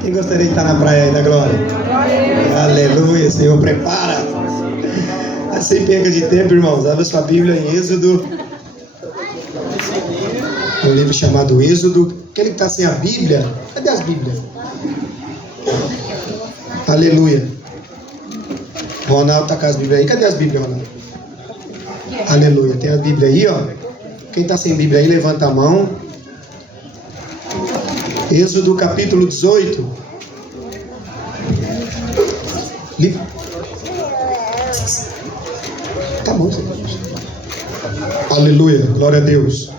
Quem gostaria de estar na praia aí da glória? Aleluia, Senhor, prepara. Sem perca de tempo, irmãos, abra sua Bíblia em Êxodo. Um livro chamado Êxodo. Aquele que está sem a Bíblia, cadê as Bíblias? Aleluia. Ronaldo está com as Bíblias aí. Cadê as Bíblias, Ronaldo? Aleluia. Tem a Bíblia aí, ó. Quem está sem Bíblia aí, levanta a mão. Êxodo capítulo 18. Tá bom, Senhor. Aleluia. Glória a Deus.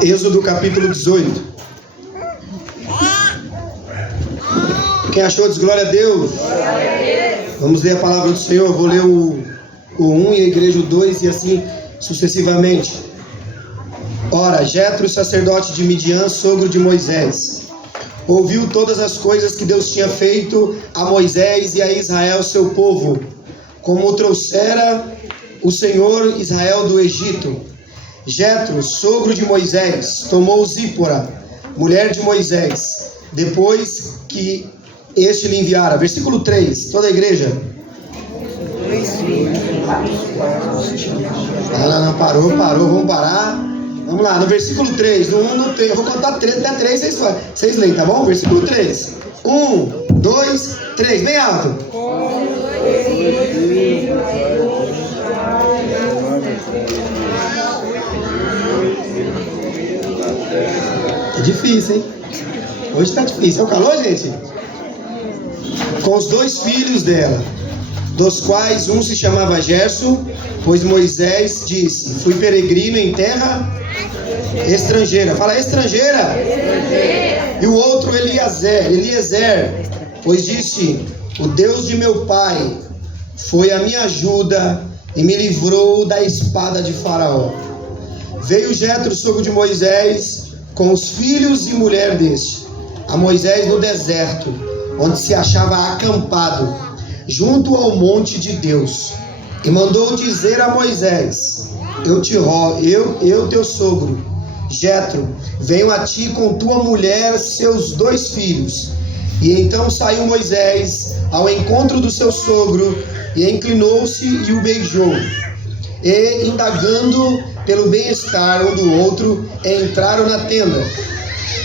Êxodo capítulo 18. Quem achou diz glória a Deus. Vamos ler a palavra do Senhor. Eu vou ler o 1 e a igreja o 2 e assim sucessivamente. Ora, Jetro, sacerdote de Midian, sogro de Moisés, ouviu todas as coisas que Deus tinha feito a Moisés e a Israel, seu povo, como o trouxera o Senhor Israel do Egito. Jetro, sogro de Moisés, tomou Zípora, mulher de Moisés, depois que este lhe enviara. Versículo 3, toda a igreja. Não, parou, vamos parar. Vamos lá, no versículo 3, no 1, no 3, eu vou contar 3, até 3, vocês leem, tá bom? Versículo 3, 1, 2, 3, bem alto. É difícil, hein? Hoje tá difícil, é o calor, gente? Com os 2 filhos dela, dos quais um se chamava Gerson, pois Moisés disse: fui peregrino em terra estrangeira. Fala, estrangeira. E o outro Eliezer, pois disse: o Deus de meu pai foi a minha ajuda e me livrou da espada de Faraó. Veio Jetro, sogro de Moisés, com os filhos e mulher deste, a Moisés no deserto, onde se achava acampado, junto ao monte de Deus, e mandou dizer a Moisés: eu teu sogro Jetro, venho a ti com tua mulher, seus 2 filhos. E então saiu Moisés ao encontro do seu sogro, e inclinou-se e o beijou. E, indagando pelo bem-estar um do outro, entraram na tenda.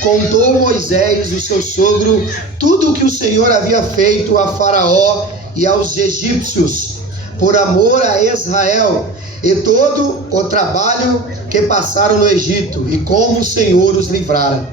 Contou Moisés, o seu sogro, tudo o que o Senhor havia feito a Faraó e aos egípcios, por amor a Israel, e todo o trabalho que passaram no Egito, e como o Senhor os livrara.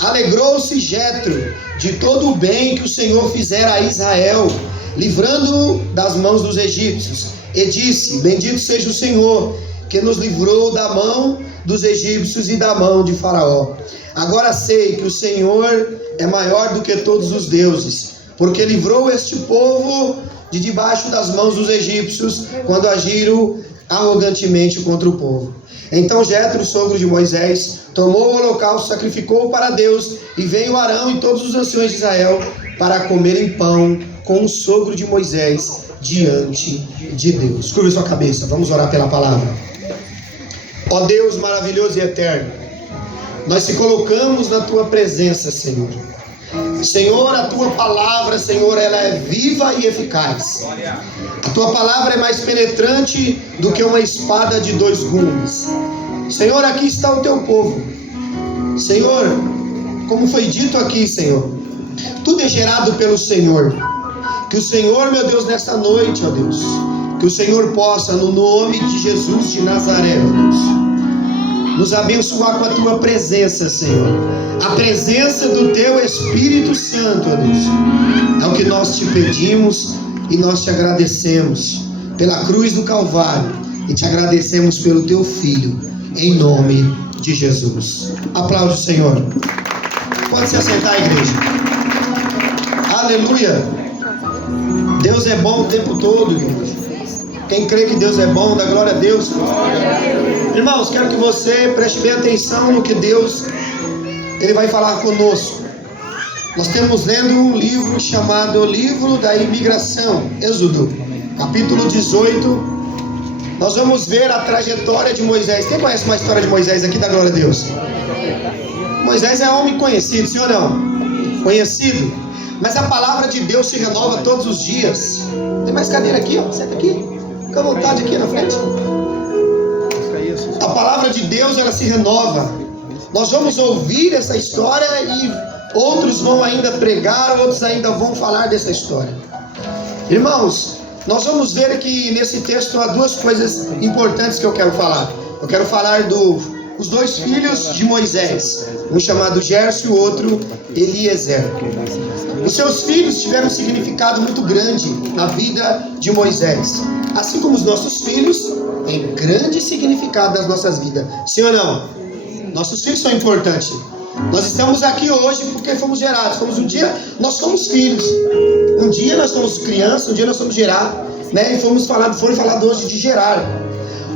Alegrou-se Jetro de todo o bem que o Senhor fizera a Israel, livrando-o das mãos dos egípcios, e disse: bendito seja o Senhor, que nos livrou da mão dos egípcios e da mão de Faraó. Agora sei que o Senhor é maior do que todos os deuses, porque livrou este povo de debaixo das mãos dos egípcios, quando agiram arrogantemente contra o povo. Então Jetro, sogro de Moisés, tomou o holocausto, sacrificou-o para Deus, e veio Arão e todos os anciões de Israel para comerem pão com o sogro de Moisés diante de Deus. Curva sua cabeça, vamos orar pela palavra. Ó Deus maravilhoso e eterno, nós te colocamos na tua presença, Senhor. Senhor, a tua palavra, Senhor, ela é viva e eficaz. A tua palavra é mais penetrante do que uma espada de 2 gumes. Senhor, aqui está o teu povo. Senhor, como foi dito aqui, Senhor, tudo é gerado pelo Senhor. Que o Senhor, meu Deus, nessa noite, ó Deus, que o Senhor possa, no nome de Jesus de Nazaré, ó Deus, nos abençoar com a tua presença, Senhor. A presença do teu Espírito Santo, ó Deus. É o que nós te pedimos e nós te agradecemos pela cruz do Calvário e te agradecemos pelo teu Filho, em nome de Jesus. Aplaude o Senhor. Pode se assentar, igreja. Aleluia. Deus é bom o tempo todo, igreja. Quem crê que Deus é bom, dá glória a Deus. Irmãos, quero que você preste bem atenção no que Deus Ele vai falar conosco. Nós temos lendo um livro chamado Livro da Imigração, Êxodo, capítulo 18. Nós vamos ver a trajetória de Moisés. Quem conhece uma história de Moisés aqui? Dá glória a Deus. Moisés é homem conhecido, sim ou não? Conhecido. Mas a palavra de Deus se renova todos os dias. Tem mais cadeira aqui, ó. Senta aqui. Fica à vontade aqui na frente. A palavra de Deus, ela se renova. Nós vamos ouvir essa história e outros vão ainda pregar, outros ainda vão falar dessa história. Irmãos, nós vamos ver que nesse texto há duas coisas importantes que eu quero falar. Eu quero falar dos dois filhos de Moisés, um chamado Gerson e o outro Eliezer. Os seus filhos tiveram um significado muito grande na vida de Moisés, assim como os nossos filhos têm grande significado nas nossas vidas. Sim ou não? Nossos filhos são importantes. Nós estamos aqui hoje porque fomos gerados. Um dia nós somos filhos. Um dia nós somos crianças, um dia nós somos gerados, né? E foram falado hoje de gerar.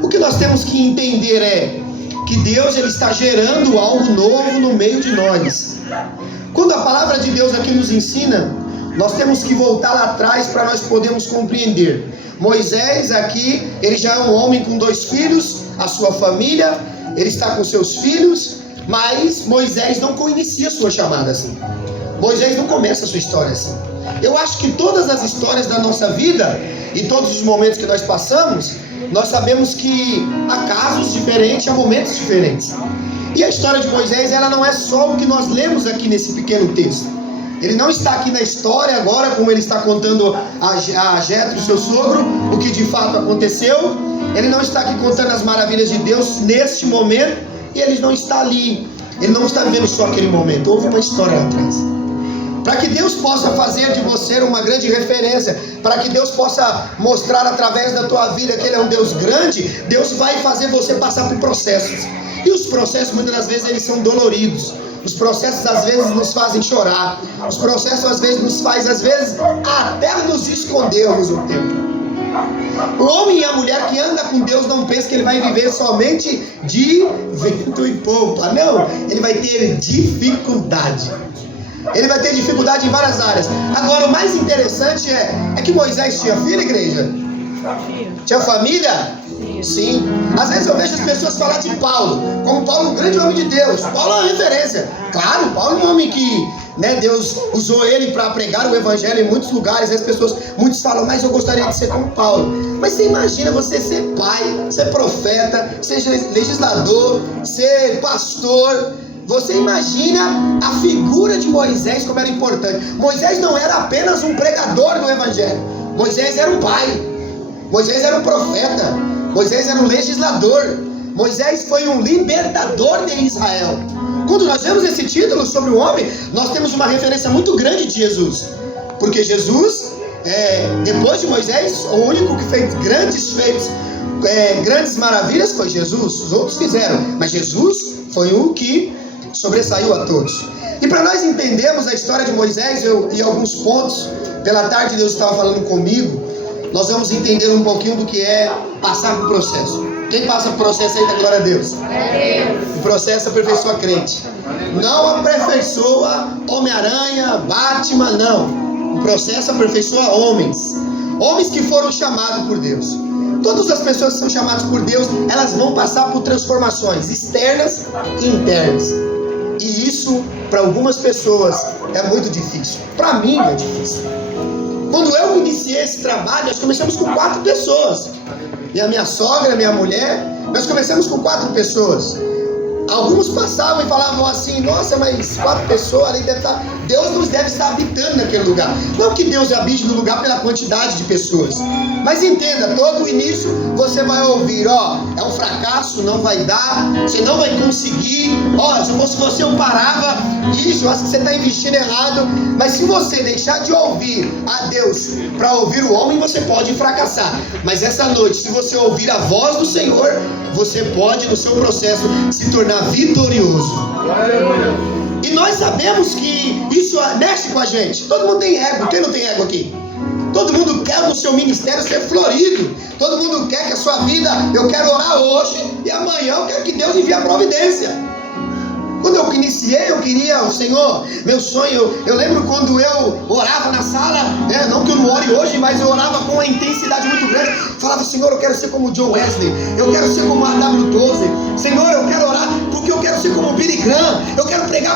O que nós temos que entender é que Deus, ele está gerando algo novo no meio de nós. Quando a palavra de Deus aqui nos ensina, nós temos que voltar lá atrás para nós podermos compreender. Moisés aqui, ele já é um homem com 2 filhos, a sua família, ele está com seus filhos, mas Moisés não conhecia a sua chamada assim. Moisés não começa a sua história assim. Eu acho que todas as histórias da nossa vida e todos os momentos que nós passamos, nós sabemos que há casos diferentes, há momentos diferentes. E a história de Moisés, ela não é só o que nós lemos aqui nesse pequeno texto. Ele não está aqui na história agora, como ele está contando a Jetro, seu sogro, o que de fato aconteceu. Ele não está aqui contando as maravilhas de Deus neste momento, e ele não está ali. Ele não está vivendo só aquele momento. Houve uma história lá atrás. Para que Deus possa fazer de você uma grande referência, para que Deus possa mostrar através da tua vida que Ele é um Deus grande, Deus vai fazer você passar por processos. E os processos, muitas das vezes, eles são doloridos. Os processos, às vezes, nos fazem chorar. Os processos, às vezes, nos fazem, até nos escondermos um tempo. O homem e a mulher que anda com Deus não pensa que ele vai viver somente de vento e polpa. Não, ele vai ter dificuldade. Ele vai ter dificuldade em várias áreas. Agora, o mais interessante é que Moisés tinha filho, igreja? Tinha família? Sim. Às vezes eu vejo as pessoas falar de Paulo, como Paulo, um grande homem de Deus. Paulo é uma referência. Claro, Paulo é um homem que, né, Deus usou ele para pregar o evangelho em muitos lugares. As pessoas, muitos falam, mas eu gostaria de ser como Paulo. Mas você imagina você ser pai, ser profeta, ser legislador, ser pastor. Você imagina a figura de Moisés como era importante. Moisés não era apenas um pregador do evangelho. Moisés era um pai. Moisés era um profeta. Moisés era um legislador. Moisés foi um libertador de Israel. Quando nós vemos esse título sobre o homem, nós temos uma referência muito grande de Jesus. Porque Jesus, depois de Moisés, o único que fez grandes feitos, grandes maravilhas foi Jesus. Os outros fizeram, mas Jesus foi o que sobressaiu a todos. E para nós entendermos a história de Moisés, e alguns pontos, pela tarde Deus estava falando comigo, nós vamos entender um pouquinho do que é passar por processo. Quem passa por processo aí, dá glória a Deus? O processo aperfeiçoa crente. Não aperfeiçoa Homem-Aranha, Batman, não. O processo aperfeiçoa homens. Homens que foram chamados por Deus. Todas as pessoas que são chamadas por Deus, elas vão passar por transformações externas e internas. E isso, para algumas pessoas, é muito difícil. Para mim é difícil. Quando eu iniciei esse trabalho, nós começamos com 4 pessoas. E a minha sogra, minha mulher, nós começamos com 4 pessoas. Alguns passavam e falavam assim, nossa, mas 4 pessoas ali deve estar... Deus nos deve estar habitando naquele lugar. Não que Deus habite no lugar pela quantidade de pessoas. Mas entenda, todo o início você vai ouvir, é um fracasso, não vai dar, você não vai conseguir. Se eu fosse você, eu parava. Isso, eu acho que você está investindo errado. Mas se você deixar de ouvir a Deus para ouvir o homem, você pode fracassar. Mas essa noite, se você ouvir a voz do Senhor, você pode, no seu processo, se tornar vitorioso. E nós sabemos que isso mexe com a gente. Todo mundo tem ego. Quem não tem ego aqui? Todo mundo quer no seu ministério ser florido. Todo mundo quer que a sua vida, eu quero orar hoje e amanhã eu quero que Deus envie a providência. Quando eu iniciei, eu queria, o Senhor, meu sonho, eu lembro quando eu orava na sala, não que eu não ore hoje, mas eu orava com uma intensidade muito grande. Falava, Senhor, eu quero ser como John Wesley, eu quero ser como a W12. Senhor, eu quero orar porque eu quero ser como Billy Graham. Eu quero pregar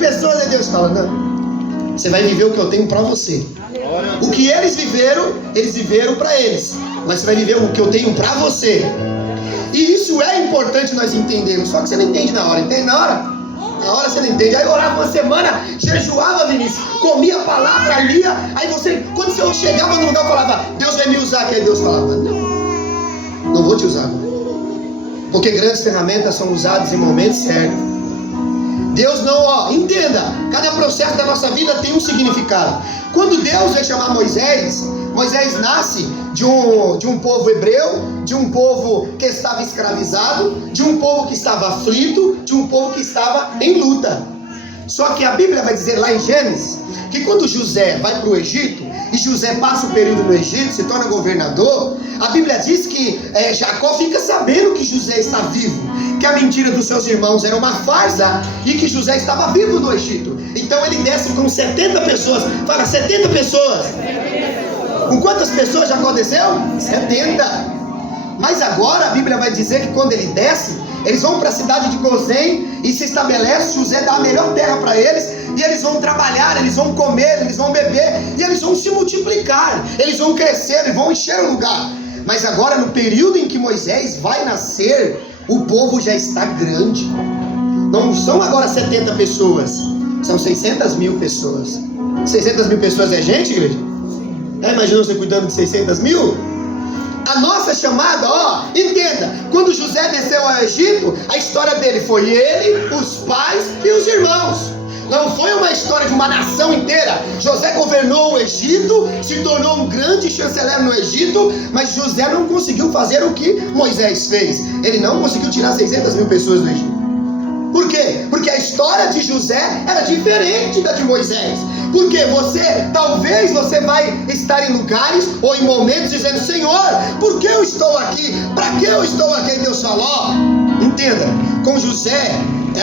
pessoas. Aí Deus fala, não, você vai viver o que eu tenho para você. O que eles viveram para eles, mas você vai viver o que eu tenho para você. E isso é importante nós entendermos. Só que você não entende na hora. Entende na hora? Na hora você não entende. Aí eu orava uma semana, jejuava, Vinícius, comia a palavra, lia. Aí você, quando eu chegava no lugar, eu falava, Deus vai me usar. Que aí Deus falava, não vou te usar. Porque grandes ferramentas são usadas em momentos certos. Deus não, entenda, cada processo da nossa vida tem um significado. Quando Deus vai chamar Moisés nasce de um povo hebreu, de um povo que estava escravizado, de um povo que estava aflito, de um povo que estava em luta. Só que a Bíblia vai dizer lá em Gênesis, que quando José vai para o Egito, e José passa o período no Egito, se torna governador, a Bíblia diz que Jacó fica sabendo que José está vivo, que a mentira dos seus irmãos era uma farsa, e que José estava vivo no Egito. Então ele desce com 70 pessoas, fala 70 pessoas. Com quantas pessoas Jacó desceu? 70. Mas agora a Bíblia vai dizer que quando ele desce, eles vão para a cidade de Gozém e se estabelece. José dá a melhor terra para eles, e eles vão trabalhar, eles vão comer, eles vão beber, e eles vão se multiplicar, eles vão crescer, eles vão encher o lugar. Mas agora, no período em que Moisés vai nascer, o povo já está grande. Não são agora 70 pessoas, são 600 mil pessoas. 600 mil pessoas é gente, igreja? Imaginou você cuidando de 600 mil? A nossa chamada, entenda, quando José desceu ao Egito, a história dele foi ele, os pais e os irmãos. Não foi uma história de uma nação inteira. José governou o Egito, se tornou um grande chanceler no Egito, mas José não conseguiu fazer o que Moisés fez. Ele não conseguiu tirar 600 mil pessoas do Egito. Por quê? Porque a história de José era diferente da de Moisés. Porque talvez você vai estar em lugares ou em momentos dizendo, Senhor, por que eu estou aqui? Para que eu estou aqui? E Deus falou, entenda, com José,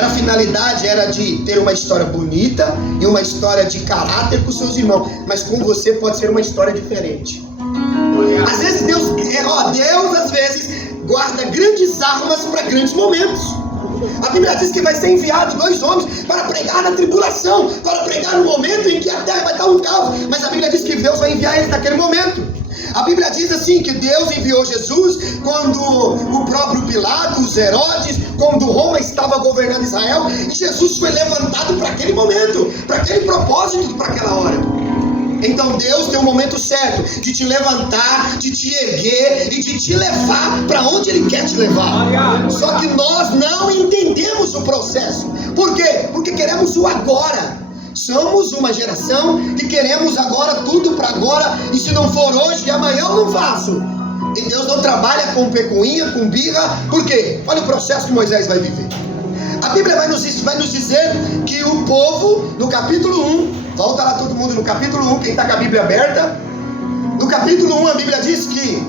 a finalidade era de ter uma história bonita e uma história de caráter com seus irmãos. Mas com você pode ser uma história diferente. Às vezes Deus às vezes guarda grandes armas para grandes momentos. A Bíblia diz que vai ser enviado 2 homens para pregar na tribulação, para pregar no momento em que a terra vai estar um caos. Mas a Bíblia diz que Deus vai enviar eles naquele momento. A Bíblia diz assim, que Deus enviou Jesus quando o próprio Pilatos, Herodes, quando Roma estava governando Israel, e Jesus foi levantado para aquele momento, para aquele propósito, para aquela hora. Então Deus tem um momento certo de te levantar, de te erguer e de te levar para onde Ele quer te levar. Só que nós não entendemos o processo. Por quê? Porque queremos o agora. Somos uma geração que queremos agora, tudo para agora, e se não for hoje, amanhã eu não faço. E Deus não trabalha com pecuinha, com birra. Por quê? Olha o processo que Moisés vai viver. A Bíblia vai nos dizer que o povo, no capítulo 1, volta lá todo mundo no capítulo 1, quem está com a Bíblia aberta. No capítulo 1 a Bíblia diz que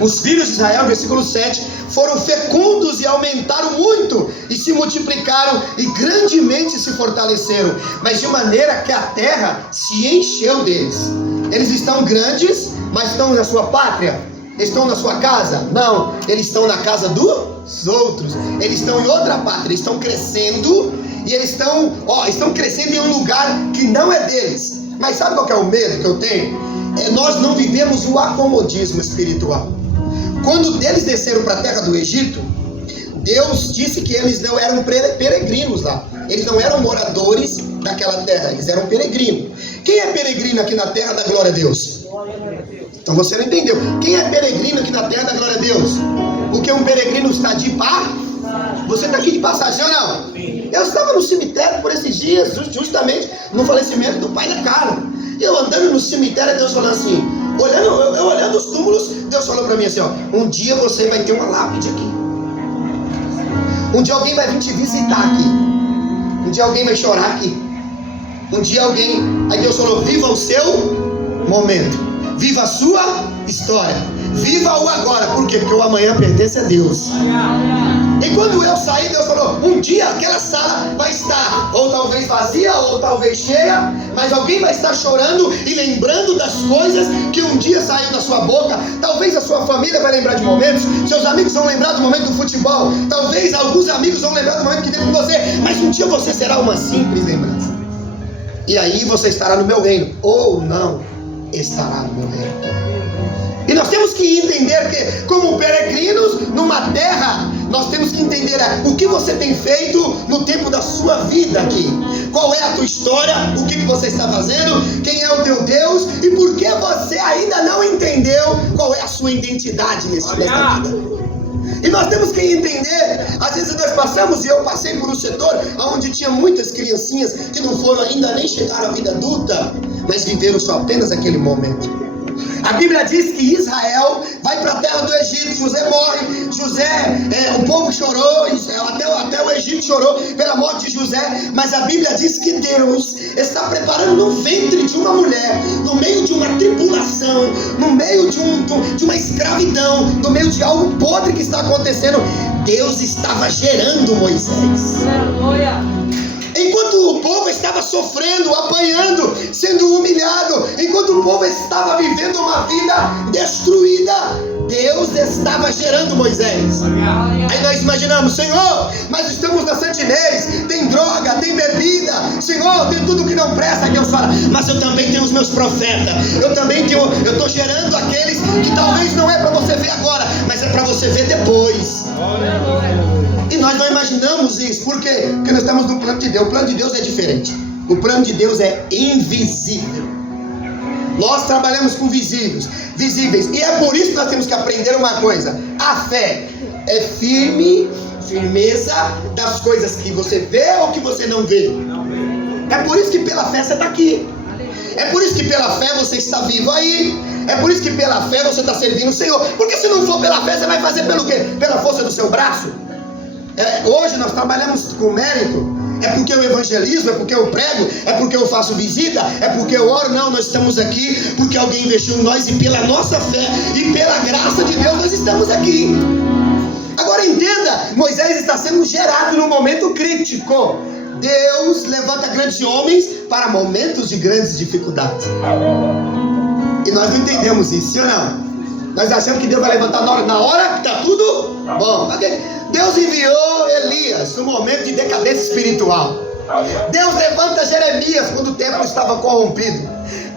os filhos de Israel, versículo 7, foram fecundos e aumentaram muito, e se multiplicaram e grandemente se fortaleceram, mas de maneira que a terra se encheu deles. Eles estão grandes, mas estão na sua pátria? Estão na sua casa? Não, eles estão na casa dos outros. Eles estão em outra pátria, eles estão crescendo, e eles estão crescendo em um lugar que não é deles. Mas sabe qual que é o medo que eu tenho? Nós não vivemos o acomodismo espiritual. Quando eles desceram para a terra do Egito, Deus disse que eles não eram peregrinos lá. Eles não eram moradores daquela terra, eles eram peregrinos. Quem é peregrino aqui na terra da glória a Deus? Então você não entendeu. Quem é peregrino aqui na terra da glória a Deus? Porque um peregrino está de Você está aqui de passagem, ou não? Eu estava no cemitério por esses dias, justamente no falecimento do pai da Carla. E eu andando no cemitério, Deus falando assim, eu olhando os túmulos, Deus falou para mim assim, um dia você vai ter uma lápide aqui. Um dia alguém vai vir te visitar aqui. Um dia alguém vai chorar aqui. Um dia aí Deus falou, viva o seu momento. Viva a sua história. Viva o agora. Por quê? Porque o amanhã pertence a Deus. E quando eu saí, Deus falou, um dia aquela sala vai estar ou talvez vazia, ou talvez cheia, mas alguém vai estar chorando e lembrando das coisas que um dia saiu da sua boca. Talvez a sua família vai lembrar de momentos, seus amigos vão lembrar do momento do futebol, talvez alguns amigos vão lembrar do momento que teve com você, mas um dia você será uma simples lembrança. E aí você estará no meu reino, ou não estará no meu reino. E nós temos que entender que, como peregrinos numa terra, nós temos que entender o que você tem feito no tempo da sua vida aqui. Qual é a tua história, o que você está fazendo, quem é o teu Deus e por que você ainda não entendeu qual é a sua identidade nessa vida. E nós temos que entender, às vezes nós passamos, e eu passei por um setor onde tinha muitas criancinhas que não foram ainda nem chegar à vida adulta, mas viveram só apenas aquele momento. A Bíblia diz que Israel vai para a terra do Egito, José morre, o povo chorou, até o Egito chorou pela morte de José, mas a Bíblia diz que Deus está preparando no ventre de uma mulher, no meio de uma tribulação, no meio de uma escravidão, no meio de algo podre que está acontecendo, Deus estava gerando Moisés. Enquanto o povo estava sofrendo, apanhando, sendo humilhado, enquanto o povo estava vivendo uma vida destruída, Deus estava gerando Moisés. Aí nós imaginamos, Senhor, mas estamos na Santinês, tem droga, tem bebida, Senhor, tem tudo que não presta. Deus fala, mas eu também tenho os meus profetas, eu estou gerando aqueles que talvez não é para você ver agora, mas é para você ver depois. E nós não imaginamos isso, por quê? Porque nós estamos no plano de Deus. O plano de Deus é diferente. O plano de Deus é invisível. Nós trabalhamos com visíveis. E é por isso que nós temos que aprender uma coisa. A fé é firmeza das coisas que você vê ou que você não vê. É por isso que pela fé você está aqui. É por isso que pela fé você está vivo aí. É por isso que pela fé você está servindo o Senhor. Porque se não for pela fé, você vai fazer pelo quê? Pela força do seu braço. Hoje nós trabalhamos com mérito. É porque eu evangelizo, é porque eu prego, é porque eu faço visita, é porque eu oro. Não, nós estamos aqui porque alguém investiu em nós, e pela nossa fé e pela graça de Deus nós estamos aqui. Agora entenda, Moisés está sendo gerado num momento crítico. Deus levanta grandes homens para momentos de grandes dificuldades. E nós não entendemos isso, sim ou não? Nós achamos que Deus vai levantar na hora que está tudo bom. Deus enviou Elias no momento de decadência espiritual. Deus levanta Jeremias quando o templo estava corrompido.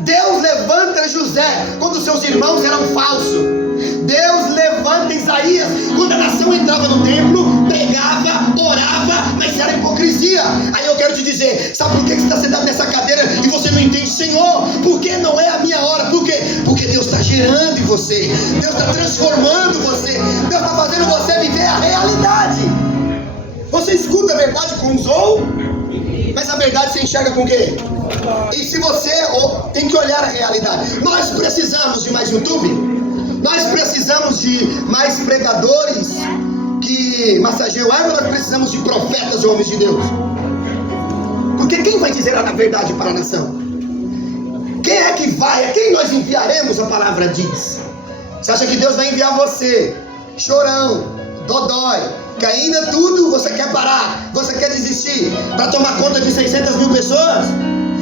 Deus levanta José quando seus irmãos eram falsos. Deus levanta Isaías quando a nação entrava no templo, pregava, orava, mas era hipocrisia. Aí eu quero te dizer, sabe por que você está sentado nessa cadeira e você não entende? Senhor, porque não é a minha hora? Por quê? Porque Deus está gerando em você, Deus está transformando você, Deus está fazendo você viver a realidade. Você escuta a verdade com os ouvidos, mas a verdade você enxerga com o quê? E se você tem que olhar a realidade. Nós precisamos de mais YouTube. Nós precisamos de mais pregadores que massageiam a alma. Nós precisamos de profetas e homens de Deus. Porque quem vai dizer a verdade para a nação? Quem é que vai? A quem nós enviaremos? A palavra diz. Você acha que Deus vai enviar você, chorão, dodói, que ainda tudo você quer parar, você quer desistir, para tomar conta de 600 mil pessoas?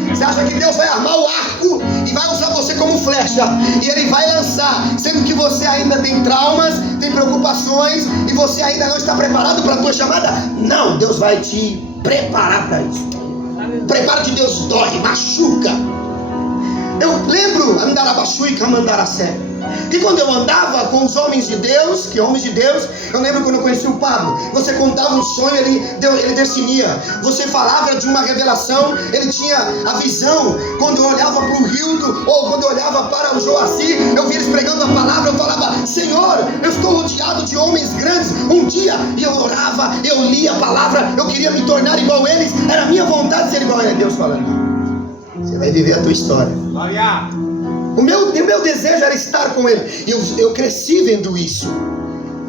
Você acha que Deus vai armar o arco e vai usar você como flecha, e Ele vai lançar, sendo que você ainda tem traumas, tem preocupações, e você ainda não está preparado para a tua chamada? Não, Deus vai te preparar para isso. Preparo de Deus dói, machuca. Eu lembro, Andarabaxu e Camandaracé, que quando eu andava com os homens de Deus, eu lembro quando eu conheci o Pablo, você contava um sonho, ele definia, você falava de uma revelação, ele tinha a visão. Quando eu olhava para o Hildo, ou quando eu olhava para o Joaci, eu via eles pregando a palavra, eu falava, Senhor, eu estou rodeado de homens grandes. Um dia, e eu orava, eu lia a palavra, eu queria me tornar igual a eles, era a minha vontade ser igual a eles. Deus falando, você vai viver a tua história. O meu desejo era estar com ele. Eu cresci vendo isso.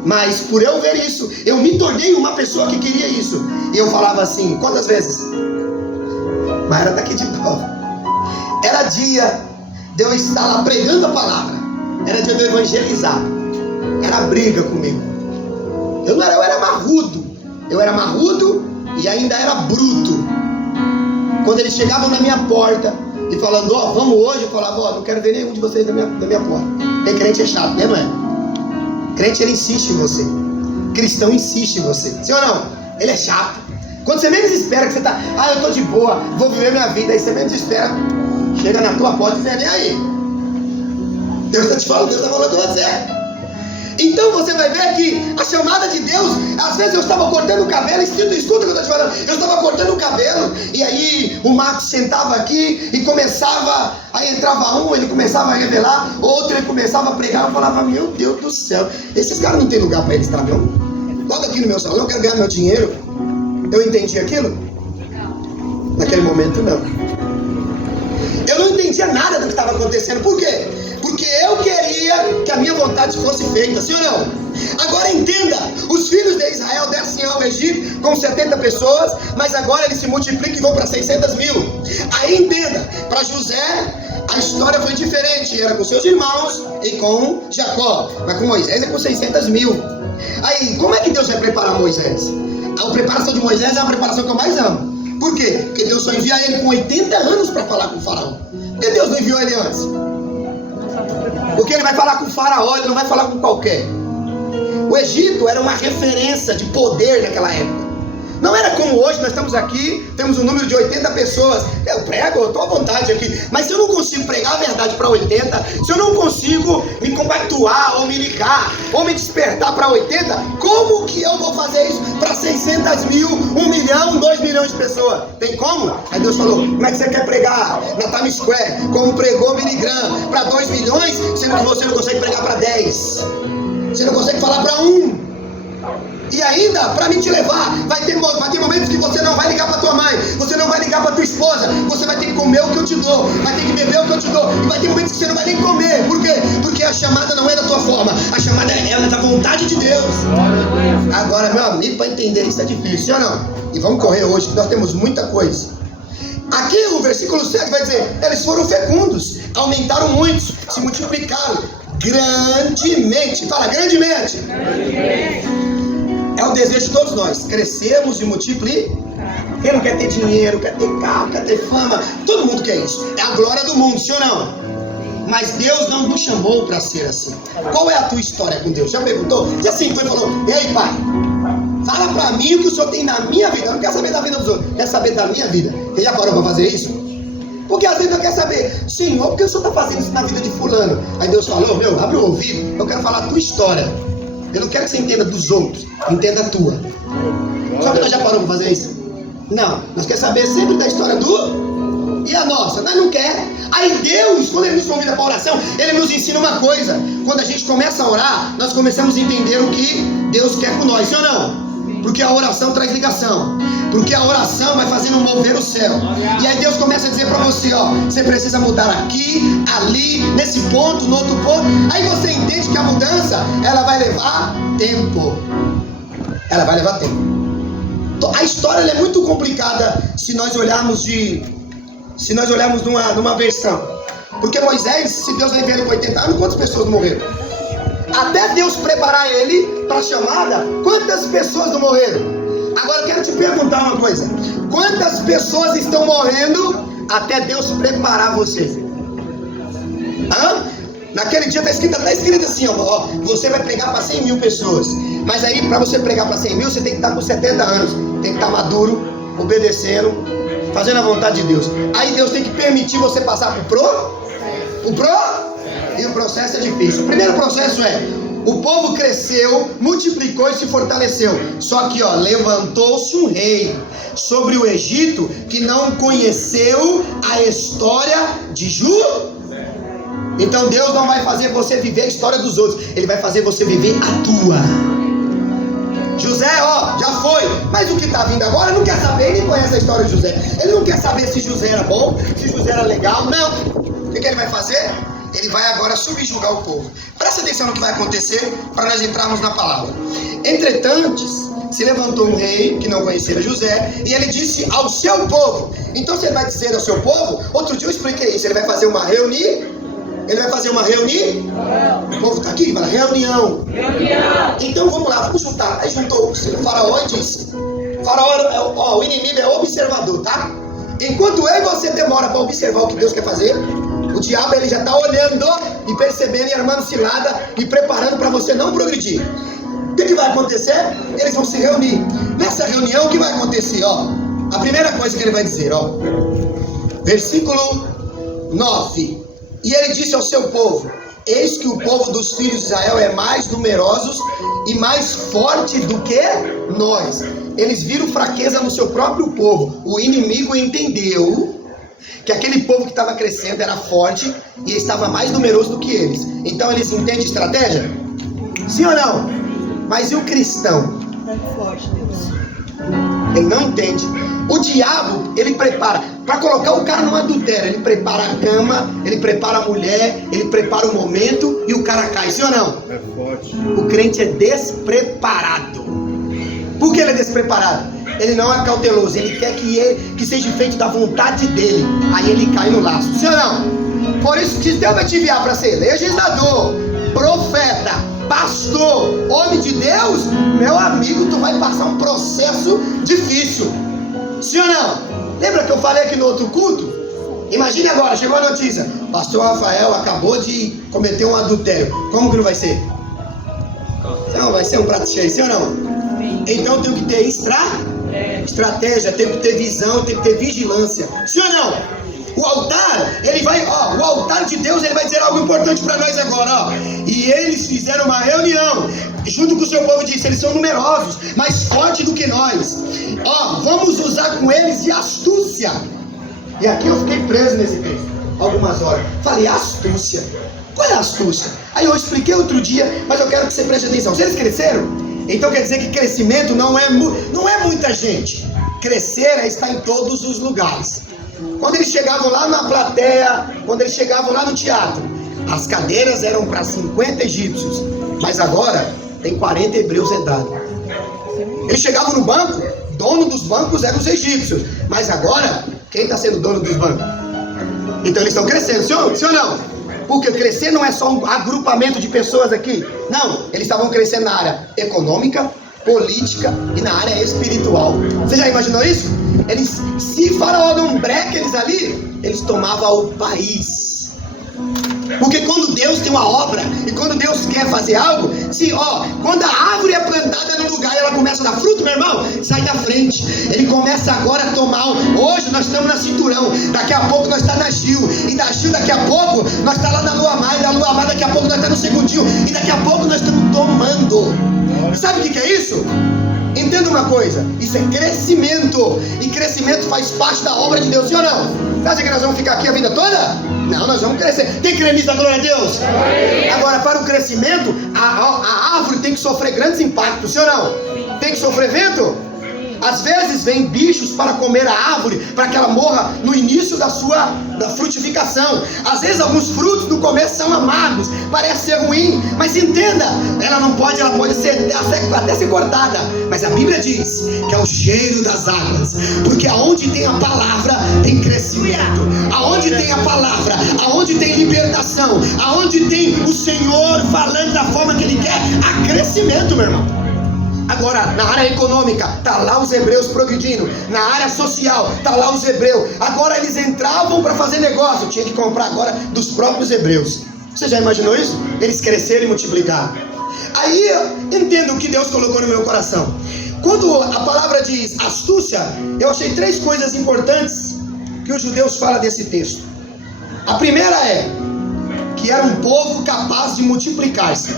Mas por eu ver isso, eu me tornei uma pessoa que queria isso. E eu falava assim, quantas vezes? Mayra está aqui de novo. Era dia de eu estar lá pregando a palavra. Era dia de eu evangelizar. Era briga comigo. Eu era marrudo. Eu era marrudo e ainda era bruto. Quando eles chegavam na minha porta e falando, vamos hoje, eu falava, não quero ver nenhum de vocês da minha porta. Porque crente é chato, né, não é? Crente, ele insiste em você. Cristão insiste em você. Sim ou não? Ele é chato. Quando você menos espera, que você tá, eu tô de boa, vou viver minha vida, aí você menos espera, chega na tua porta e você nem aí. Deus está te falando, Deus está falando com você. Então você vai ver que a chamada de Deus, às vezes eu estava cortando o cabelo, escuta o que eu estou te falando, eu estava cortando o cabelo, e aí o Marcos sentava aqui e começava, aí entrava um, ele começava a revelar, outro ele começava a pregar, eu falava, meu Deus do céu, esses caras não tem lugar para eles estar não? Logo aqui no meu salão, eu quero ganhar meu dinheiro. Eu entendi aquilo? Naquele momento não. Eu não entendia nada do que estava acontecendo, por quê? Porque eu queria que a minha vontade fosse feita, sim ou não? Agora entenda, os filhos de Israel descem ao Egito com 70 pessoas, mas agora eles se multiplicam e vão para 600 mil. Aí entenda, para José a história foi diferente, era com seus irmãos e com Jacó, mas com Moisés é com 600 mil. Aí, como é que Deus vai preparar Moisés? A preparação de Moisés é a preparação que eu mais amo. Por quê? Porque Deus só envia ele com 80 anos para falar com o faraó. Por que Deus não enviou ele antes? Porque ele vai falar com o faraó, ele não vai falar com qualquer. O Egito era uma referência de poder naquela época. Não era como hoje, nós estamos aqui, temos um número de 80 pessoas. Eu prego, eu estou à vontade aqui. Mas se eu não consigo pregar a verdade para 80, se eu não consigo me compactuar, ou me ligar, ou me despertar para 80, como que eu vou fazer isso para 600 mil, 1 milhão, 2 milhões de pessoas? Tem como? Aí Deus falou, como é que você quer pregar na Times Square, como pregou Billy Graham, para 2 milhões, sendo que você não consegue pregar para 10? Você não consegue falar para 1. E ainda, para mim te levar, vai ter momentos que você não vai ligar para tua mãe, você não vai ligar para tua esposa, você vai ter que comer o que eu te dou, vai ter que beber o que eu te dou, e vai ter momentos que você não vai nem comer. Por quê? Porque a chamada não é da tua forma, a chamada é da vontade de Deus. Agora, meu amigo, para entender isso é difícil, ou não? E vamos correr hoje, que nós temos muita coisa. Aqui o versículo 7 vai dizer, eles foram fecundos, aumentaram muitos, se multiplicaram grandemente. Fala, grandemente. É o desejo de todos nós, crescermos e multiplicar. Quem não quer ter dinheiro, quer ter carro, quer ter fama? Todo mundo quer isso. É a glória do mundo, sim ou não? Mas Deus não nos chamou para ser assim. Qual é a tua história com Deus? Já perguntou? Já sentou e falou, e aí pai, fala para mim o que o Senhor tem na minha vida. Eu não quero saber da vida dos outros, eu quero saber da minha vida. Você já parou para fazer isso? Porque às vezes eu quero saber, Senhor, por que o Senhor está fazendo isso na vida de fulano? Aí Deus falou, meu, abre o ouvido, eu quero falar a tua história. Eu não quero que você entenda dos outros, entenda a tua. Só que nós já paramos para fazer isso? Não, nós queremos saber sempre da história do... E a nossa? Nós não quer. Aí Deus, quando Ele nos convida para a oração, Ele nos ensina uma coisa. Quando a gente começa a orar, nós começamos a entender o que Deus quer com nós, sim ou não? Porque a oração traz ligação. Porque a oração vai fazendo mover o céu. E aí Deus começa a dizer para você, ó, você precisa mudar aqui, ali, nesse ponto, no outro ponto. Aí você entende que a mudança, ela vai levar tempo. Ela vai levar tempo. A história ela é muito complicada se nós olharmos numa versão. Porque Moisés, se Deus vai ver ele com 80 anos, quantas pessoas morreram? Até Deus preparar ele para a chamada, quantas pessoas não morreram? Agora eu quero te perguntar uma coisa. Quantas pessoas estão morrendo até Deus preparar você? Naquele dia está escrito assim, ó, você vai pregar para 100 mil pessoas. Mas aí para você pregar para 100 mil, você tem que estar com 70 anos. Tem que estar maduro, obedecendo, fazendo a vontade de Deus. Aí Deus tem que permitir você passar e o processo é difícil. O primeiro processo é, o povo cresceu, multiplicou e se fortaleceu. Só que, ó, levantou-se um rei sobre o Egito que não conheceu a história de José. Então Deus não vai fazer você viver a história dos outros, Ele vai fazer você viver a tua. José, ó, já foi, mas o que está vindo agora não quer saber, ele conhece a história de José. Ele não quer saber se José era bom, se José era legal, não. O que ele vai fazer? Ele vai agora subjugar o povo. Presta atenção no que vai acontecer para nós entrarmos na palavra. Entretanto, se levantou um rei que não conhecia José e ele disse ao seu povo. Então você vai dizer ao seu povo, outro dia eu expliquei isso, ele vai fazer uma reunião. Ele vai fazer uma reunião? O povo está aqui, fala reunião. Então vamos lá, vamos juntar. Aí juntou o faraó e disse, faraó, ó, o inimigo é observador, tá? Enquanto eu e você demora para observar o que Deus quer fazer, o diabo ele já está olhando e percebendo e armando cilada e preparando para você não progredir. que vai acontecer? Eles vão se reunir. Nessa reunião, o que vai acontecer? A primeira coisa que ele vai dizer, versículo 9. E ele disse ao seu povo: eis que o povo dos filhos de Israel é mais numerosos e mais forte do que nós. Eles viram fraqueza no seu próprio povo. O inimigo entendeu que aquele povo que estava crescendo era forte e estava mais numeroso do que eles. Então eles entendem estratégia? Sim ou não? Mas e o cristão? Ele não entende. O diabo, ele prepara para colocar o cara no adultério. Ele prepara a cama, ele prepara a mulher, ele prepara o momento e o cara cai. Sim ou não? É forte. O crente é despreparado. Por que ele é despreparado? Ele não é cauteloso. Ele quer que seja feito da vontade dele. Aí ele cai no laço. Sim ou não? Por isso que Deus vai te enviar para ser legislador, profeta, pastor, homem de Deus. Meu amigo, tu vai passar um processo difícil. Sim ou não? Lembra que eu falei aqui no outro culto? Imagine agora, chegou a notícia: pastor Rafael acabou de cometer um adultério. Como que não vai ser? Não, vai ser um prato cheio, sim ou não? Então eu tenho que ter estratégia, tenho que ter visão, tenho que ter vigilância. Sim ou não? O altar, ele vai, o altar de Deus, ele vai dizer algo importante para nós agora, E eles fizeram uma reunião, junto com o seu povo, disse: eles são numerosos, mais fortes do que nós. Vamos usar com eles de astúcia. E aqui eu fiquei preso nesse texto algumas horas. Falei: astúcia? Qual é a astúcia? Aí eu expliquei outro dia, mas eu quero que você preste atenção. Se eles cresceram, então quer dizer que crescimento não é muita gente. Crescer é estar em todos os lugares. Quando eles chegavam lá na plateia, quando eles chegavam lá no teatro, as cadeiras eram para 50 egípcios, mas agora tem 40 hebreus sentados. Eles chegavam no banco, dono dos bancos eram os egípcios, mas agora quem está sendo dono dos bancos? Então eles estão crescendo, sim ou não? Porque crescer não é só um agrupamento de pessoas aqui. Não, eles estavam crescendo na área econômica, política e na área espiritual. Você já imaginou isso? Se Faraó não breca eles ali, eles tomavam o país. Porque quando Deus tem uma obra e quando Deus quer fazer algo, quando a árvore é plantada no lugar e ela começa a dar fruto, meu irmão, sai da frente. Ele começa agora a tomar. Hoje nós estamos na Cinturão, daqui a pouco nós estamos na Gil, e da Gil daqui a pouco nós estamos lá na Lua Mar, e da Lua Mar daqui a pouco nós estamos no Segundinho, e daqui a pouco nós estamos tomando. Sabe o que é isso? Entenda uma coisa, isso é crescimento, e crescimento faz parte da obra de Deus, sim ou não? Você acha que nós vamos ficar aqui a vida toda? Não, nós vamos crescer. Tem que crer nisso, da glória a Deus? Sim. Agora, para o crescimento, a árvore tem que sofrer grandes impactos, sim ou não? Tem que sofrer vento? Às vezes vem bichos para comer a árvore, para que ela morra no início da frutificação. Às vezes alguns frutos no começo são amargos, parece ser ruim, mas entenda, ela pode ser até ser cortada, mas a Bíblia diz que é o cheiro das águas, porque aonde tem a palavra tem crescimento, aonde tem a palavra, aonde tem libertação, aonde tem o Senhor falando da forma que Ele quer, há crescimento, meu irmão. Agora, na área econômica, tá lá os hebreus progredindo. Na área social, tá lá os hebreus. Agora eles entravam para fazer negócio, tinha que comprar agora dos próprios hebreus. Você já imaginou isso? Eles cresceram e multiplicaram. Aí, entenda o que Deus colocou no meu coração. Quando a palavra diz astúcia, eu achei 3 coisas importantes que os judeus falam desse texto. A primeira é que era um povo capaz de multiplicar-se.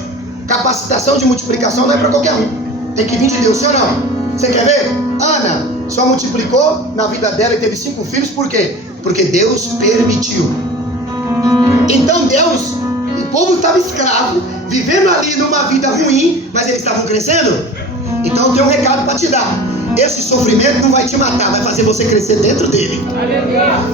Capacitação de multiplicação não é para qualquer um. Tem que vir de Deus, sim ou não? Você quer ver? Ana só multiplicou na vida dela e teve 5 filhos, por quê? Porque Deus permitiu. Então Deus, o povo estava escravo, vivendo ali numa vida ruim, mas eles estavam crescendo. Então eu tenho um recado para te dar. Esse sofrimento não vai te matar, vai fazer você crescer dentro dele.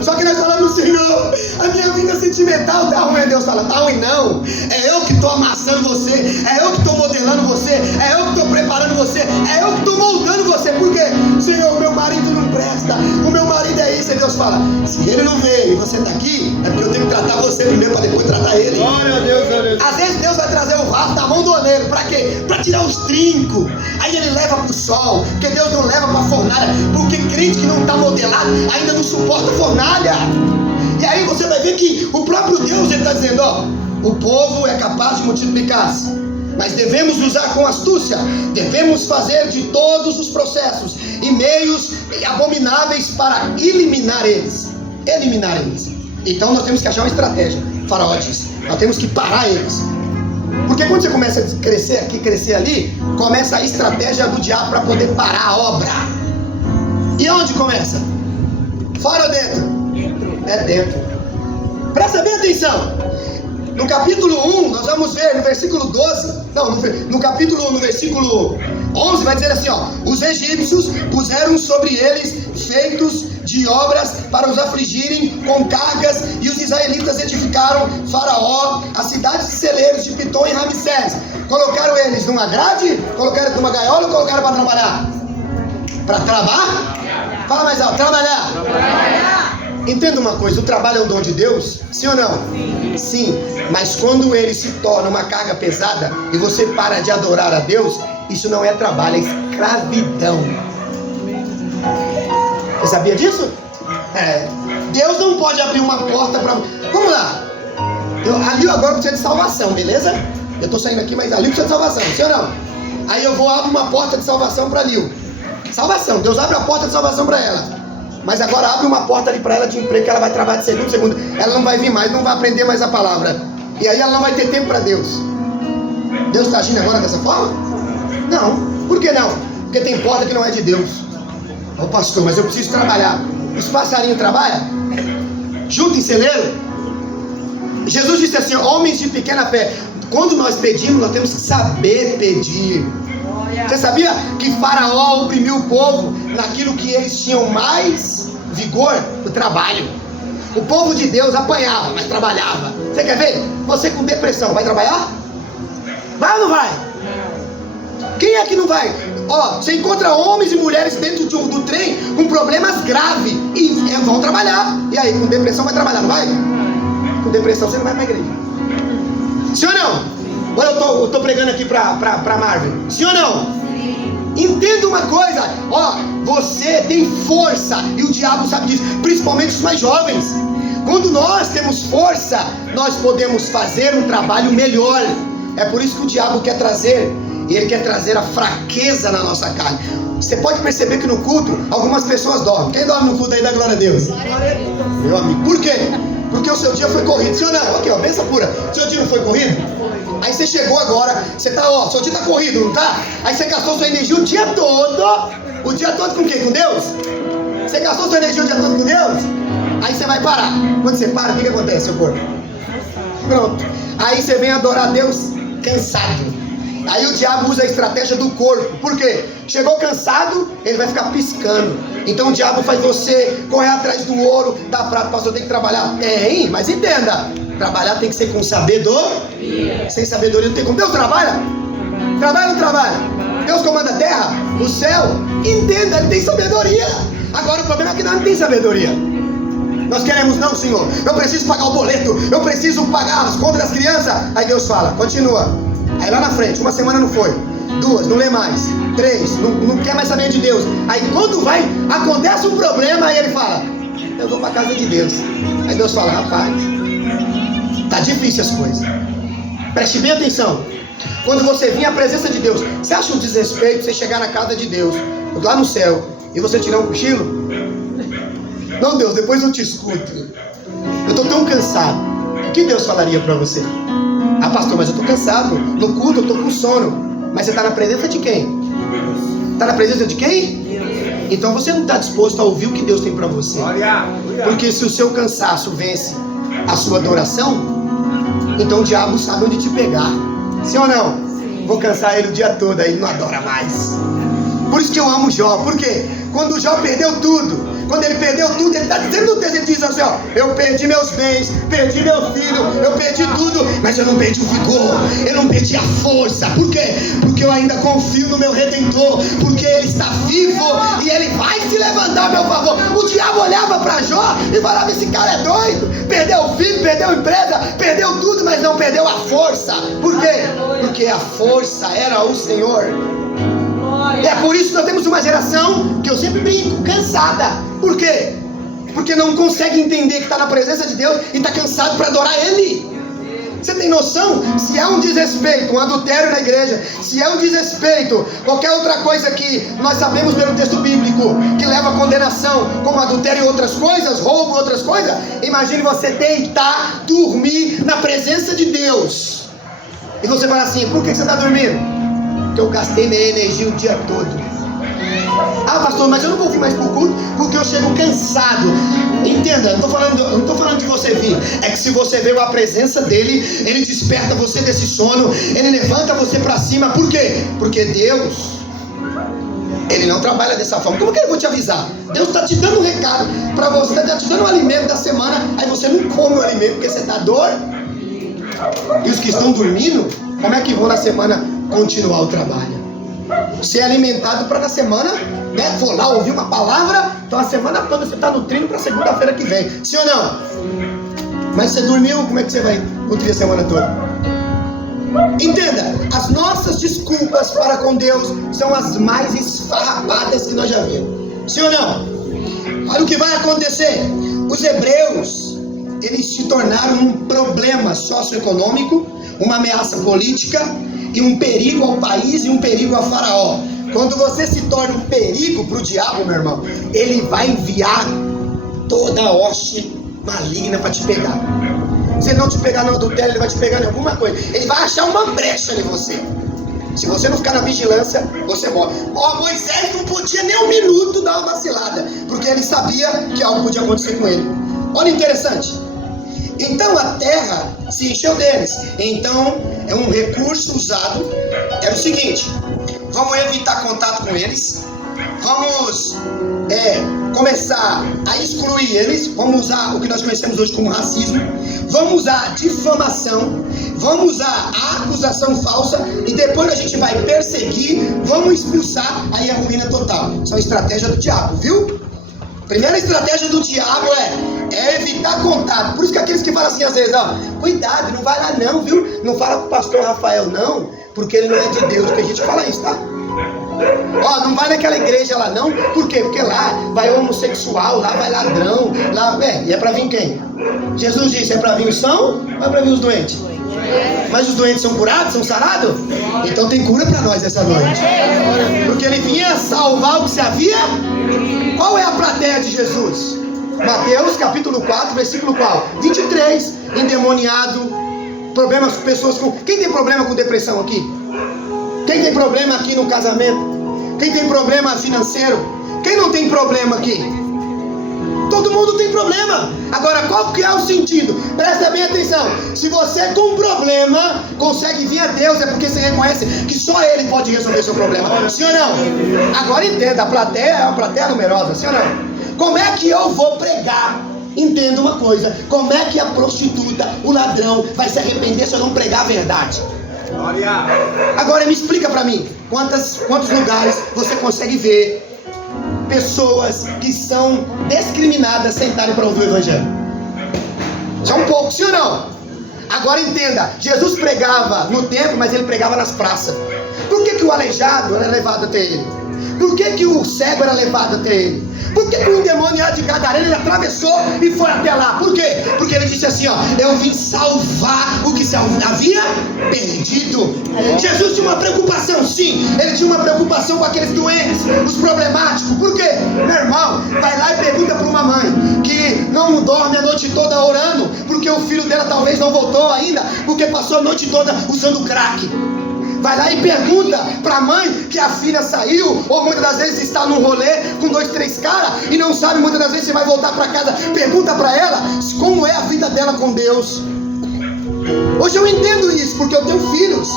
Só que nós falamos: Senhor, a minha vida sentimental tá ruim. Deus fala: tá ruim não. É eu que estou amassando você, é eu que estou modelando você, é eu que estou preparando você, é eu que estou moldando você. Por quê? Senhor, o meu marido não presta, o meu marido é isso. E Deus fala: se ele não veio e você está aqui, é porque eu tenho que tratar você primeiro para depois tratar ele. Glória a Deus, aleluia. Às vezes Deus vai trazer o vaso da mão do oleiro. Para quê? Para tirar os trincos. Aí ele leva para o sol, porque Deus não leva para a fornalha, porque crente que não está modelado ainda não suporta fornalha. E aí você vai ver que o próprio Deus está dizendo: o povo é capaz de multiplicar-se. mas devemos usar com astúcia. Devemos fazer de todos os processos e meios abomináveis para eliminar eles. Então nós temos que achar uma estratégia. Faraó disse, nós temos que parar eles. Porque quando você começa a crescer aqui, crescer ali, começa a estratégia do diabo para poder parar a obra. E onde começa? Fora ou dentro? É dentro. Presta bem atenção. No capítulo 1, nós vamos ver no versículo 12. Não, no versículo 11 vai dizer assim, ó: os egípcios puseram sobre eles feitos de obras para os afligirem com cargas, e os israelitas edificaram Faraó, as cidades de celeiros de Pitom e Ramsés. Colocaram eles numa grade, colocaram numa gaiola ou colocaram para trabalhar? Para trabalhar? Fala mais alto, trabalhar. Entenda uma coisa, o trabalho é um dom de Deus? Sim ou não? Sim, mas quando ele se torna uma carga pesada e você para de adorar a Deus, isso não é trabalho, é escravidão. Você sabia disso? Deus não pode abrir uma porta para... Vamos lá. Ali agora precisa de salvação, beleza? Eu estou saindo aqui, mas ali precisa de salvação, sim ou não? Aí eu vou abrir uma porta de salvação para Lil. Salvação, Deus abre a porta de salvação para ela. Mas agora abre uma porta ali para ela de emprego, que ela vai trabalhar de segunda. Ela não vai vir mais, não vai aprender mais a palavra. E aí ela não vai ter tempo para Deus. Deus está agindo agora dessa forma? Não. Por que não? Porque tem porta que não é de Deus. Ô pastor, mas eu preciso trabalhar. Os passarinhos trabalham? Junto em celeiro? Jesus disse assim, homens de pequena fé. Quando nós pedimos, nós temos que saber pedir. Você sabia que Faraó oprimiu o povo naquilo que eles tinham mais vigor? O trabalho. O povo de Deus apanhava, mas trabalhava. Você quer ver? Você com depressão, vai trabalhar? Vai ou não vai? Quem é que não vai? Você encontra homens e mulheres dentro do trem com problemas graves e vão trabalhar. E aí, com depressão vai trabalhar, não vai? Com depressão você não vai para a igreja. Sim ou não? Ou eu tô pregando aqui pra Marvel? Sim ou não? Entenda uma coisa, você tem força e o diabo sabe disso, principalmente os mais jovens. Quando nós temos força, nós podemos fazer um trabalho melhor. É por isso que o diabo quer trazer, ele quer trazer a fraqueza na nossa carne. Você pode perceber que no culto, algumas pessoas dormem. Quem dorme no culto aí, dá glória a Deus? Meu amigo, por quê? Porque o seu dia foi corrido, sim ou não? Aqui, benção pura. Seu dia não foi corrido? Aí você chegou agora, você tá, seu dia tá corrido, não tá? Aí você gastou sua energia o dia todo. O dia todo com quem? Com Deus? Você gastou sua energia o dia todo com Deus? Aí você vai parar. Quando você para, o que acontece, seu corpo? Pronto. Aí você vem adorar a Deus cansado. Aí o diabo usa a estratégia do corpo. Por quê? Chegou cansado, ele vai ficar piscando. Então o diabo faz você correr atrás do ouro, da prata. Pastor, tem que trabalhar? Tem, mas entenda, trabalhar tem que ser com sabedoria. Sem sabedoria não tem como. Deus trabalha? Trabalha ou não trabalha? Deus comanda a terra, o céu. Entenda, ele tem sabedoria. Agora o problema é que nós não temos sabedoria. Nós queremos, não, Senhor, eu preciso pagar o boleto, eu preciso pagar as contas das crianças. Aí Deus fala, continua. Aí lá na frente, uma semana não foi, 2, não lê mais, 3, não quer mais saber de Deus. Aí quando acontece um problema, aí ele fala, eu vou para a casa de Deus. Aí Deus fala, rapaz, tá difícil as coisas. Preste bem atenção. Quando você vir à presença de Deus, você acha um desrespeito você chegar na casa de Deus, lá no céu, e você tirar um cochilo? Não, Deus, depois eu te escuto. Eu estou tão cansado. O que Deus falaria para você? Ah, pastor, mas eu estou cansado. No culto eu estou com sono. Mas você está na presença de quem? Está na presença de quem? Então você não está disposto a ouvir o que Deus tem para você. Porque se o seu cansaço vence a sua adoração, então o diabo sabe onde te pegar. Sim ou não? Vou cansar ele o dia todo, aí ele não adora mais. Por isso que eu amo Jó. Por quê? Quando o Jó perdeu tudo, quando ele perdeu tudo, ele está dizendo no texto, ele diz assim, eu perdi meus bens, perdi meu filho, eu perdi tudo, mas eu não perdi o vigor, eu não perdi a força. Por quê? Porque eu ainda confio no meu Redentor, porque ele está vivo e ele vai se levantar a meu favor. O diabo olhava para Jó e falava, esse cara é doido, perdeu o filho, perdeu a empresa, perdeu tudo, mas não perdeu a força. Por quê? Porque a força era o Senhor. É por isso que nós temos uma geração, que eu sempre brinco, cansada. Por quê? Porque não consegue entender que está na presença de Deus e está cansado para adorar Ele. Você tem noção? Se é um desrespeito, um adultério na igreja, se é um desrespeito, qualquer outra coisa que nós sabemos pelo texto bíblico, que leva a condenação, como adultério e outras coisas, roubo e outras coisas, imagine você deitar, dormir na presença de Deus. E você fala assim, por que você está dormindo? Porque eu gastei minha energia o dia todo. Ah, pastor, mas eu não vou vir mais pro culto porque eu chego cansado. Entenda, eu não estou falando de você vir. É que se você veio à presença dele, ele desperta você desse sono, ele levanta você para cima. Por quê? Porque Deus, ele não trabalha dessa forma. Como que eu vou te avisar? Deus está te dando um recado para você, está te dando um alimento da semana, aí você não come o alimento porque você está dor. E os que estão dormindo, como é que vão na semana continuar o trabalho? Ser alimentado para na semana, né? Vou lá ouvir uma palavra, então a semana toda você está nutrindo para segunda-feira que vem. Sim ou não? Mas você dormiu, como é que você vai nutrir a semana toda? Entenda, as nossas desculpas para com Deus são as mais esfarrapadas que nós já vimos. Sim ou não? Olha o que vai acontecer. Os hebreus, eles se tornaram um problema socioeconômico, uma ameaça política e um perigo ao país e um perigo a Faraó. Quando você se torna um perigo para o diabo, meu irmão, ele vai enviar toda a hoste maligna para te pegar. Se ele não te pegar no adultério, ele vai te pegar em alguma coisa. Ele vai achar uma brecha em você. Se você não ficar na vigilância, você morre. Moisés não podia nem um minuto dar uma vacilada, porque ele sabia que algo podia acontecer com ele. Olha interessante. Então a terra se encheu deles. Então é um recurso usado. Era o seguinte: vamos evitar contato com eles, vamos começar a excluir eles, vamos usar o que nós conhecemos hoje como racismo, vamos usar difamação, vamos usar a acusação falsa e depois a gente vai perseguir, vamos expulsar, aí a ruína total. São estratégias do diabo, viu? Primeira estratégia do diabo é evitar contato. Por isso que aqueles que falam assim às vezes, ó, cuidado, não vai lá não, viu? Não fala com o pastor Rafael não, porque ele não é de Deus. Tem gente que fala isso, tá? Ó, não vai naquela igreja lá não. Por quê? Porque lá vai homossexual, lá vai ladrão, lá, e é pra vir quem? Jesus disse, é pra vir os são ou é pra vir os doentes? Mas os doentes são curados, são sarados? Então tem cura pra nós essa noite. Porque ele vinha salvar o que se havia. Qual é a plateia de Jesus? Mateus capítulo 4, versículo qual? 23. Endemoniado, problemas com pessoas com... Quem tem problema com depressão aqui? Quem tem problema aqui no casamento? Quem tem problema financeiro? Quem não tem problema aqui? Todo mundo tem problema. Agora, qual que é o sentido? Presta bem atenção. Se você com um problema consegue vir a Deus, é porque você reconhece que só Ele pode resolver seu problema. Sim ou não? Agora entenda, a plateia é uma plateia numerosa. Sim ou não? Como é que eu vou pregar? Entenda uma coisa. Como é que a prostituta, o ladrão, vai se arrepender se eu não pregar a verdade? Agora me explica pra mim. Quantos lugares você consegue ver pessoas que são discriminadas sentarem para ouvir o evangelho? São poucos, sim ou não? Agora entenda, Jesus pregava no templo, mas ele pregava nas praças. Por que o aleijado era levado até ele? Por que o cego era levado até ele? Por que o endemoniado de Gadareno ele atravessou e foi até lá? Por quê? Porque ele disse assim, ó, eu vim salvar o que se havia perdido. Jesus tinha uma preocupação, sim, ele tinha uma preocupação com aqueles doentes, os problemáticos. Por quê? Meu irmão, vai lá e pergunta para uma mãe que não dorme a noite toda orando, porque o filho dela talvez não voltou ainda, porque passou a noite toda usando crack. Vai lá e pergunta pra mãe que a filha saiu, ou muitas das vezes está num rolê com 2, 3 caras e não sabe muitas das vezes se vai voltar pra casa. Pergunta pra ela como é a vida dela com Deus. Hoje eu entendo isso, porque eu tenho filhos,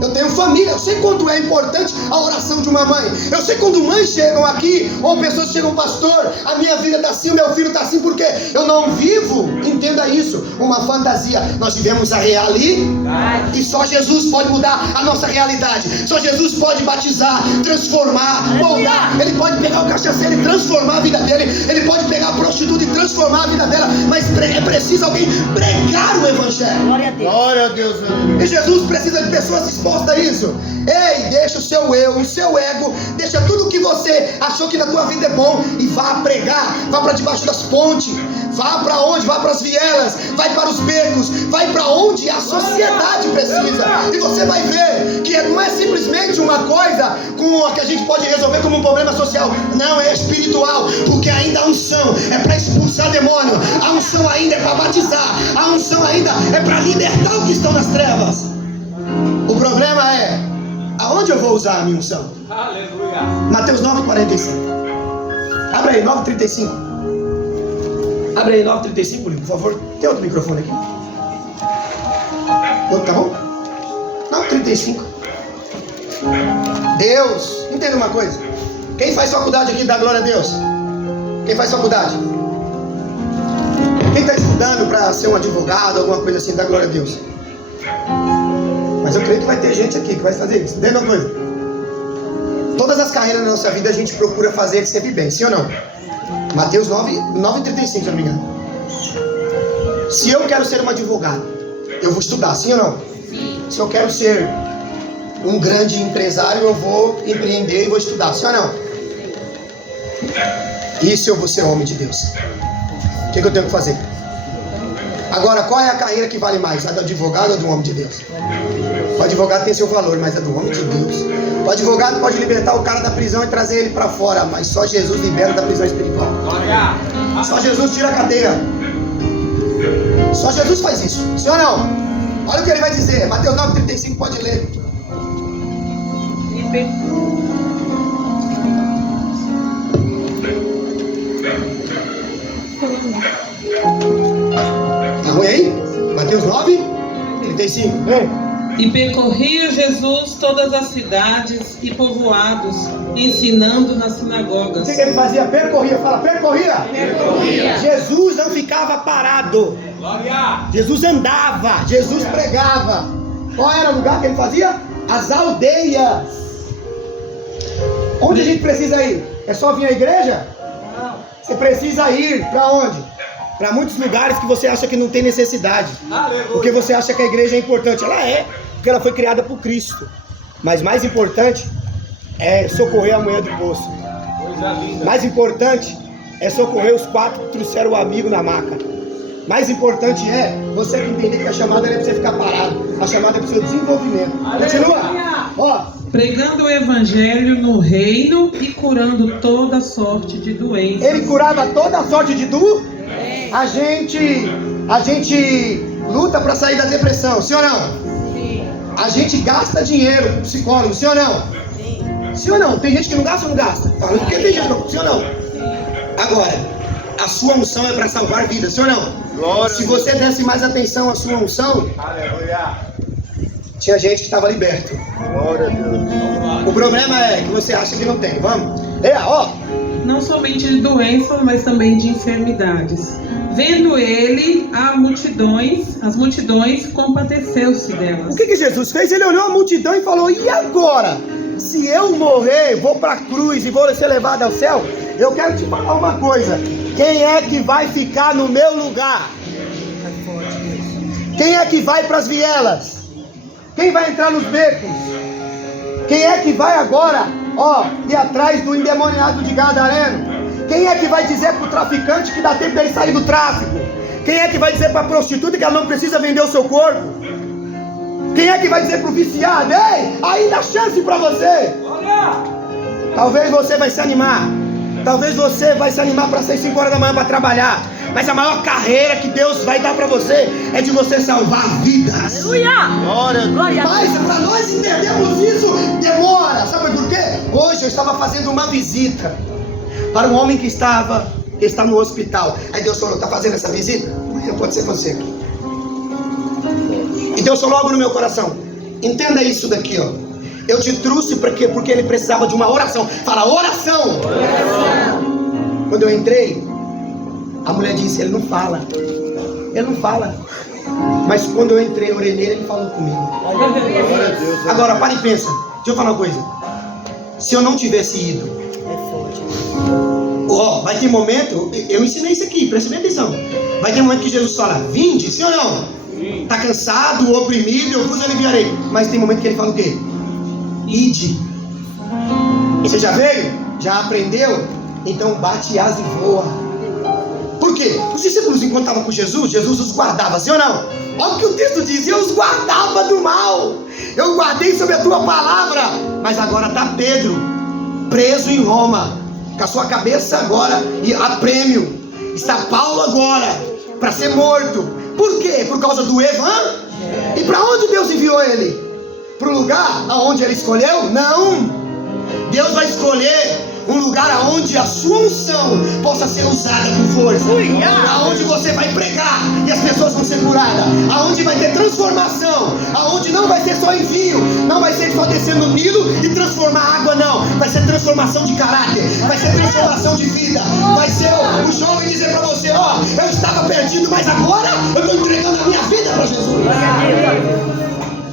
eu tenho família, eu sei quanto é importante a oração de uma mãe. Eu sei quando mães chegam aqui, ou pessoas chegam, pastor, a minha vida está assim, o meu filho está assim, porque eu não vivo, entenda isso, uma fantasia. Nós vivemos a realidade, e só Jesus pode mudar a nossa realidade. Só Jesus pode batizar, transformar, moldar. Ele pode pegar o cachaceiro e transformar a vida dele. Ele pode pegar a prostituta e transformar a vida dela. Mas é preciso alguém pregar o evangelho. Glória a Deus. Glória a Deus. E Jesus precisa de pessoas dispostas a isso. Ei, deixa o seu eu, o seu ego, deixa tudo que você achou que na tua vida é bom e vá pregar, vá para debaixo das pontes, Vá para onde? Vá para as vielas, vai para os becos, vai para onde a sociedade precisa. E você vai ver que não é simplesmente uma coisa com a que a gente pode resolver como um problema social. Não, é espiritual, porque ainda a unção é para expulsar demônio, a unção ainda é para batizar, a unção ainda é para libertar os que estão nas trevas. O problema é, aonde eu vou usar a minha unção? Aleluia. Mateus 9,45. Abre aí, 9,35. Abre aí, 9,35, por favor. Tem outro microfone aqui? Outro, tá bom? 9,35. Deus, entenda uma coisa. Quem faz faculdade aqui dá glória a Deus? Quem faz faculdade? Quem está estudando para ser um advogado, alguma coisa assim, dá glória a Deus. Mas eu creio que vai ter gente aqui que vai fazer isso. Entenda uma coisa. Todas as carreiras na nossa vida a gente procura fazer sempre bem, sim ou não? Mateus 9,35, se eu não me engano. Se eu quero ser um advogado, eu vou estudar, sim ou não? Sim. Se eu quero ser um grande empresário, eu vou empreender e vou estudar, sim ou não? E se eu vou ser homem de Deus? O que eu tenho que fazer? Agora, qual é a carreira que vale mais? A do advogado ou do homem de Deus? O advogado tem seu valor, mas a do homem de Deus. O advogado pode libertar o cara da prisão e trazer ele para fora, mas só Jesus libera da prisão espiritual. Só Jesus tira a cadeia. Só Jesus faz isso. Sim ou não? Olha o que ele vai dizer. Mateus 9,35, pode ler. Tá ruim aí? Mateus 9,35. E percorria Jesus todas as cidades e povoados, ensinando nas sinagogas. O que ele fazia? Percorria. Fala, percorria. Percorria. Jesus não ficava parado. Glória. Jesus andava. Jesus pregava. Qual era o lugar que ele fazia? As aldeias. Onde a gente precisa ir? É só vir à igreja? Não. Você precisa ir para onde? Para muitos lugares que você acha que não tem necessidade. Aleluia. Porque você acha que a igreja é importante. Ela é, porque ela foi criada por Cristo. Mas mais importante é socorrer a mulher do poço. Mais importante é socorrer os 4 que trouxeram o amigo na maca. Mais importante é você entender que a chamada não é para você ficar parado. A chamada é para o seu desenvolvimento. Continua. Ó. Pregando o evangelho no reino e curando toda sorte de doenças. Ele curava toda sorte de doenças. A gente luta para sair da depressão, sim ou não? Sim. A gente gasta dinheiro com psicólogo, sim ou não? Sim. Sim ou não? Tem gente que não gasta ou não gasta? Fala, porque tem gente que não, sim ou não? Sim. Agora, a sua unção é para salvar vidas, sim ou não? Glória. Se você desse mais atenção à sua unção, aleluia, tinha gente que estava liberto. Glória a Deus. O problema é que você acha que não tem, vamos? Não somente de doenças, mas também de enfermidades. Vendo ele as multidões, compadeceu-se delas. O que Jesus fez? Ele olhou a multidão e falou: e agora? Se eu morrer, vou para a cruz e vou ser levado ao céu, eu quero te falar uma coisa. Quem é que vai ficar no meu lugar? Quem é que vai para as vielas? Quem vai entrar nos becos? Quem é que vai agora, ir atrás do endemoniado de Gadareno? Quem é que vai dizer para o traficante que dá tempo dele sair do tráfico? Quem é que vai dizer para a prostituta que ela não precisa vender o seu corpo? Quem é que vai dizer para o viciado: ei, ainda há chance para você? Talvez você vai se animar. Talvez você vai se animar para sair 5 horas da manhã para trabalhar. Mas a maior carreira que Deus vai dar para você é de você salvar vidas. Aleluia! Glória! Mas para nós entendermos isso, demora. Sabe por quê? Hoje eu estava fazendo uma visita para um homem que está no hospital. Aí Deus falou: está fazendo essa visita? Amanhã pode ser você. E Deus falou algo no meu coração: entenda isso daqui, eu te trouxe porque ele precisava de uma oração. Fala, oração! Quando eu entrei, a mulher disse: ele não fala. Mas quando eu entrei, eu orei nele, ele falou comigo. Agora, para e pensa. Deixa eu falar uma coisa. Se eu não tivesse ido, vai ter momento, eu ensinei isso aqui, preste bem atenção. Vai ter momento que Jesus fala: vinde, sim ou não? Está cansado, oprimido, eu vos aliviarei. Mas tem momento que ele fala o quê? Ide. Você já veio? Já aprendeu? Então bate asa e voa. Por quê? Os discípulos, enquanto estavam com Jesus os guardava, sim ou não? Olha o que o texto diz: eu os guardava do mal, eu guardei sobre a tua palavra. Mas agora está Pedro preso em Roma, com a sua cabeça agora a prêmio. Está Paulo agora para ser morto. Por quê? Por causa do evangelho. E para onde Deus enviou ele? Para o lugar aonde ele escolheu? Não. Deus vai escolher um lugar aonde a sua unção possa ser usada com força, aonde você vai pregar e as pessoas vão ser curadas, aonde vai ter transformação, aonde não vai ser só envio, não vai ser só descer no Nilo e transformar água, não, vai ser transformação de caráter, vai ser transformação de vida, vai ser o jovem dizer para você: ó, eu estava perdido, mas agora eu estou entregando a minha vida para Jesus.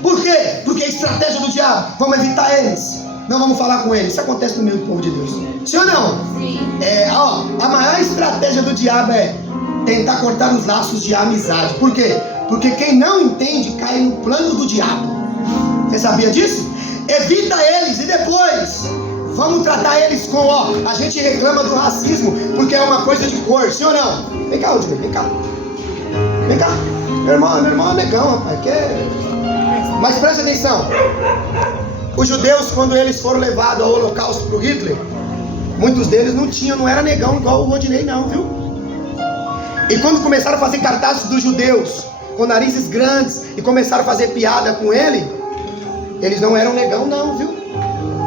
Por quê? Porque a estratégia do diabo, vamos evitar eles, não vamos falar com eles. Isso acontece no meio do povo de Deus, sim ou não? Sim. A maior estratégia do diabo é tentar cortar os laços de amizade. Por quê? Porque quem não entende cai no plano do diabo. Você sabia disso? Evita eles e depois vamos tratar eles com, a gente reclama do racismo porque é uma coisa de cor, sim ou não? Vem cá, Odilei, vem cá. Vem cá. Meu irmão é negão, rapaz. Mas presta atenção. Os judeus, quando eles foram levados ao holocausto para o Hitler, muitos deles não era negão igual o Rodinei não, viu? E quando começaram a fazer cartazes dos judeus com narizes grandes e começaram a fazer piada com ele, eles não eram negão não, viu?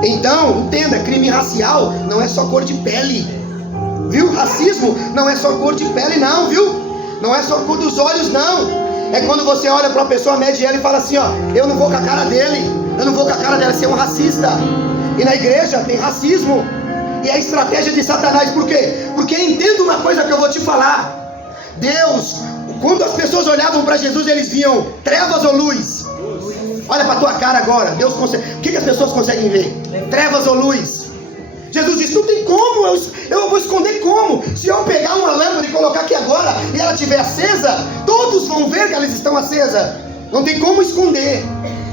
Então, entenda, crime racial não é só cor de pele, viu? Racismo não é só cor de pele não, viu? Não é só cor dos olhos não. É quando você olha para uma pessoa, mede ela e fala assim, eu não vou com a cara dele, eu não vou com a cara dela ser um racista. E na igreja tem racismo. E é a estratégia de Satanás. Por quê? Porque entenda uma coisa que eu vou te falar. Deus, quando as pessoas olhavam para Jesus, eles viam trevas ou luz? Olha para a tua cara agora. Deus consegue. O que as pessoas conseguem ver? Trevas ou luz? Jesus disse, não tem como, eu vou esconder como? Se eu pegar uma lâmpada e colocar aqui agora e ela estiver acesa, todos vão ver que elas estão acesas. Não tem como esconder,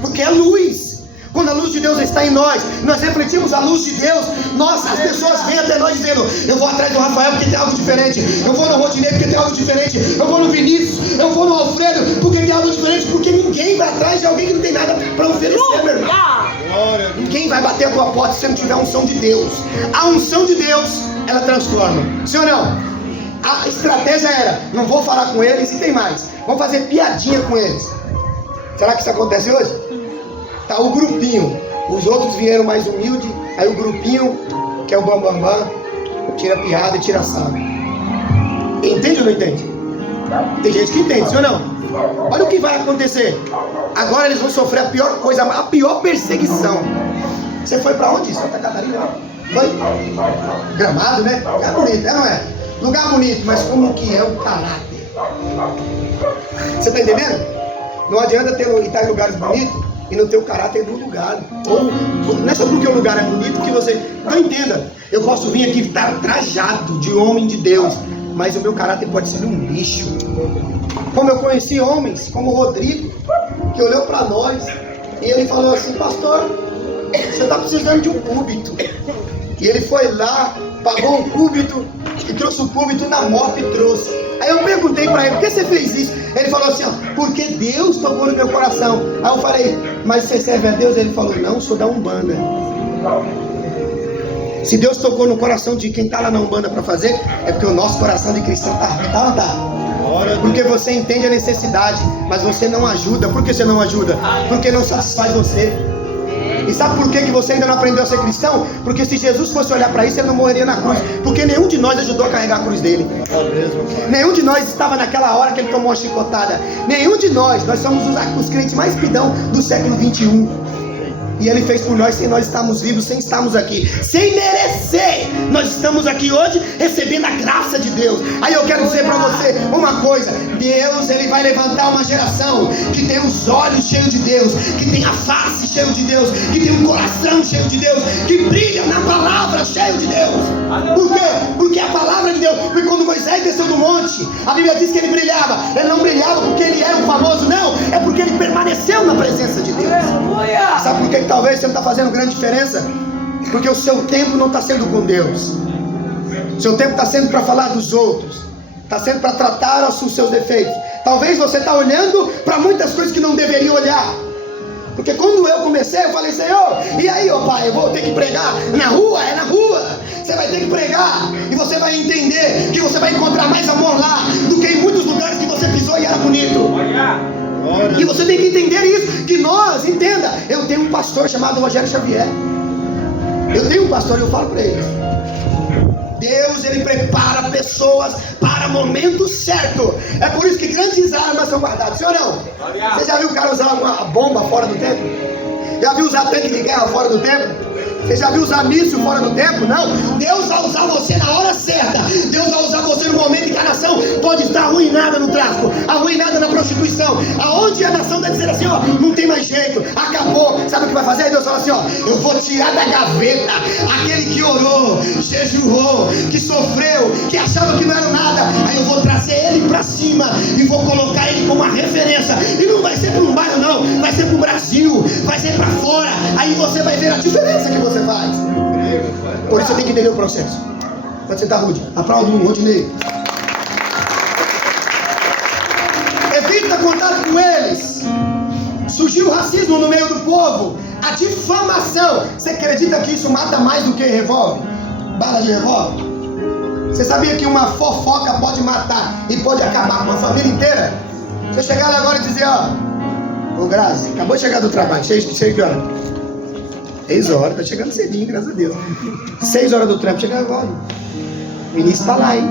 porque é luz. Quando a luz de Deus está em nós, nós refletimos a luz de Deus. As pessoas vêm até nós dizendo, eu vou atrás do Rafael porque tem algo diferente, eu vou no Rodinei porque tem algo diferente, eu vou no Vinícius, eu vou no Alfredo porque tem algo diferente. Porque ninguém vai atrás de alguém que não tem nada para oferecer, meu irmão. Ninguém vai bater a tua porta se você não tiver a unção de Deus. A unção de Deus, ela transforma, sim ou não? A estratégia era, não vou falar com eles. E tem mais, vamos fazer piadinha com eles. Será que isso acontece hoje? Tá o grupinho, os outros vieram mais humildes, aí o grupinho, que é o bambambam, tira piada e tira sarro. Entende ou não entende? Tem gente que entende, sim ou não? Olha o que vai acontecer. Agora eles vão sofrer a pior coisa, a pior perseguição. Você foi pra onde? Santa Catarina? Foi? Gramado, né? Lugar bonito, não é? Lugar bonito, mas como que é o caráter? Você tá entendendo? Não adianta estar em lugares bonitos e não ter o caráter do lugar. Não é só porque o lugar é bonito que você... Não entenda, eu posso vir aqui estar trajado de homem de Deus, mas o meu caráter pode ser um lixo. Como eu conheci homens, como o Rodrigo, que olhou para nós e ele falou assim, pastor, você está precisando de um púlpito. E ele foi lá, pagou um púlpito e trouxe o púlpito na moto e trouxe. Aí eu perguntei para ele, por que você fez isso? Ele falou assim, porque Deus tocou no meu coração. Aí eu falei, mas você serve a Deus? Ele falou, não, sou da Umbanda. Se Deus tocou no coração de quem está lá na Umbanda para fazer, é porque o nosso coração de cristão tá. Porque você entende a necessidade, mas você não ajuda. Por que você não ajuda? Porque não satisfaz você. E sabe por que você ainda não aprendeu a ser cristão? Porque se Jesus fosse olhar para isso, ele não morreria na cruz. Porque nenhum de nós ajudou a carregar a cruz dele. Nenhum de nós estava naquela hora que ele tomou a chicotada. Nenhum de nós somos os crentes mais pidão do século 21. E ele fez por nós sem nós estarmos vivos, sem estarmos aqui, sem merecer. Nós estamos aqui hoje recebendo a graça de Deus. Aí eu quero dizer para você uma coisa: Deus, ele vai levantar uma geração que tem os olhos cheios de Deus, que tem a face cheia de Deus, que tem um coração cheio de Deus, que brilha na palavra cheio de Deus. Por quê? Porque a palavra de Deus. Porque quando Moisés desceu do monte, a Bíblia diz que ele brilhava. Ele não brilhava porque ele era um famoso, não. É porque ele permaneceu na presença de Deus. Sabe por que talvez você não está fazendo grande diferença? Porque o seu tempo não está sendo com Deus. O seu tempo está sendo para falar dos outros. Está sendo para tratar os seus defeitos. Talvez você está olhando para muitas coisas que não deveria olhar. Porque quando eu comecei, eu falei, Senhor, e aí, ó Pai, eu vou ter que pregar na rua? É na rua. Você vai ter que pregar. E você vai entender que você vai encontrar mais amor lá do que em muitos lugares que você pisou e era bonito. E você tem que entender isso. Que nós, entenda, eu tenho um pastor chamado Rogério Xavier. Eu tenho um pastor e eu falo para ele. Deus, ele prepara pessoas para o momento certo. É por isso que grandes armas são guardadas. Sim ou não? Você já viu o cara usar uma bomba fora do templo? Já viu usar tanque de guerra fora do templo? Você já viu usar míssil fora do tempo? Não. Deus vai usar você na hora certa. Deus vai usar você no momento em que a nação pode estar arruinada no tráfico, arruinada na prostituição. Aonde a nação vai dizer assim, ó, não tem mais jeito, acabou. Sabe o que vai fazer? Aí Deus fala assim, ó, eu vou tirar da gaveta aquele que orou, jejuou, que sofreu, que achava que não era nada. Aí eu vou trazer ele pra cima e vou colocar ele como uma referência. E não vai ser para um bairro não, vai ser para o Brasil, vai ser para fora. Aí você vai ver a diferença que você faz. Por isso você tem que entender o processo. Pode sentar, Rude. Aplauda um, Rodinei. Evita contato com eles. Surgiu o racismo no meio do povo. A difamação. Você acredita que isso mata mais do que revólver? Bala de revólver? Você sabia que uma fofoca pode matar e pode acabar com uma família inteira? Você chegar lá agora e dizer, ó, ô Grazi, acabou de chegar do trabalho, cheio que hora? 6 horas, tá chegando cedinho, graças a Deus. 6 horas do trampo, chega agora. O Vinícius tá lá, hein?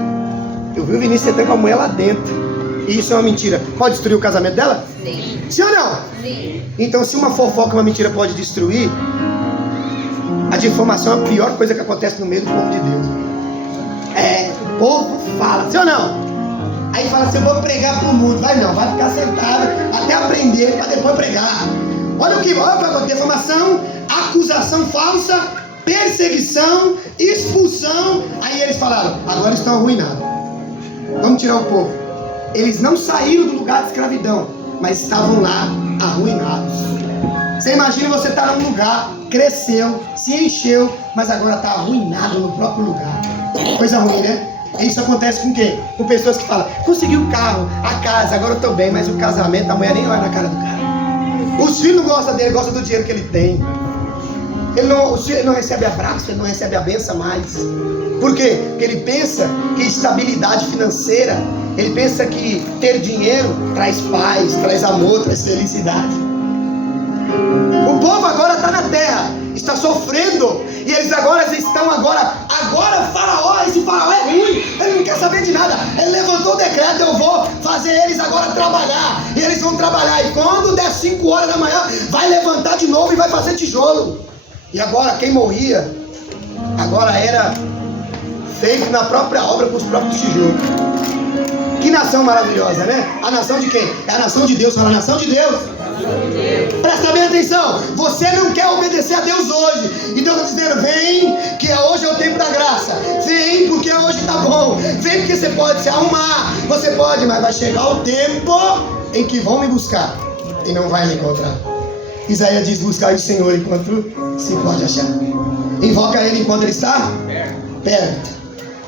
Eu vi o Vinícius sentando com a mulher lá dentro. E isso é uma mentira. Pode destruir o casamento dela? Sim. Sim ou não? Sim. Então, se uma fofoca, uma mentira pode destruir, a difamação é a pior coisa que acontece no meio do povo de Deus. O povo fala, sim ou não? Aí fala assim, eu vou pregar pro mundo. Vai não, vai ficar sentado até aprender para depois pregar. Olha o que, olha, defamação, acusação falsa, perseguição, expulsão. Aí eles falaram, agora estão arruinados. Vamos tirar o povo. Eles não saíram do lugar de escravidão, mas estavam lá arruinados. Você imagina você estar num lugar, cresceu, se encheu, mas agora está arruinado no próprio lugar. Coisa ruim, né? Isso acontece com quem? Com pessoas que falam, consegui o carro, a casa, agora eu estou bem, mas o casamento, a mulher nem olha na cara do cara. Os filhos não gostam dele, gostam do dinheiro que ele tem. Ele não recebe abraço, ele não recebe a benção mais. Por quê? Porque ele pensa que estabilidade financeira, ele pensa que ter dinheiro traz paz, traz amor, traz felicidade. O povo agora está na terra, está sofrendo, e eles agora Faraó, esse Faraó é ruim, ele não quer saber de nada. Ele levantou o decreto, eu vou fazer eles agora trabalhar, e eles vão trabalhar, e quando der 5 horas da manhã, vai levantar de novo e vai fazer tijolo. E agora quem morria, agora era feito na própria obra com os próprios tijolos. Que nação maravilhosa, né? A nação de quem? É a nação de Deus, fala a nação de Deus. Presta bem atenção, você não quer obedecer a Deus hoje, e Deus está dizendo, vem, que hoje é o tempo da graça, vem porque hoje está bom, vem porque você pode se arrumar, você pode, mas vai chegar o tempo em que vão me buscar, e não vai me encontrar. Isaías diz, buscar o Senhor enquanto se pode achar. Invoca Ele enquanto Ele está perto.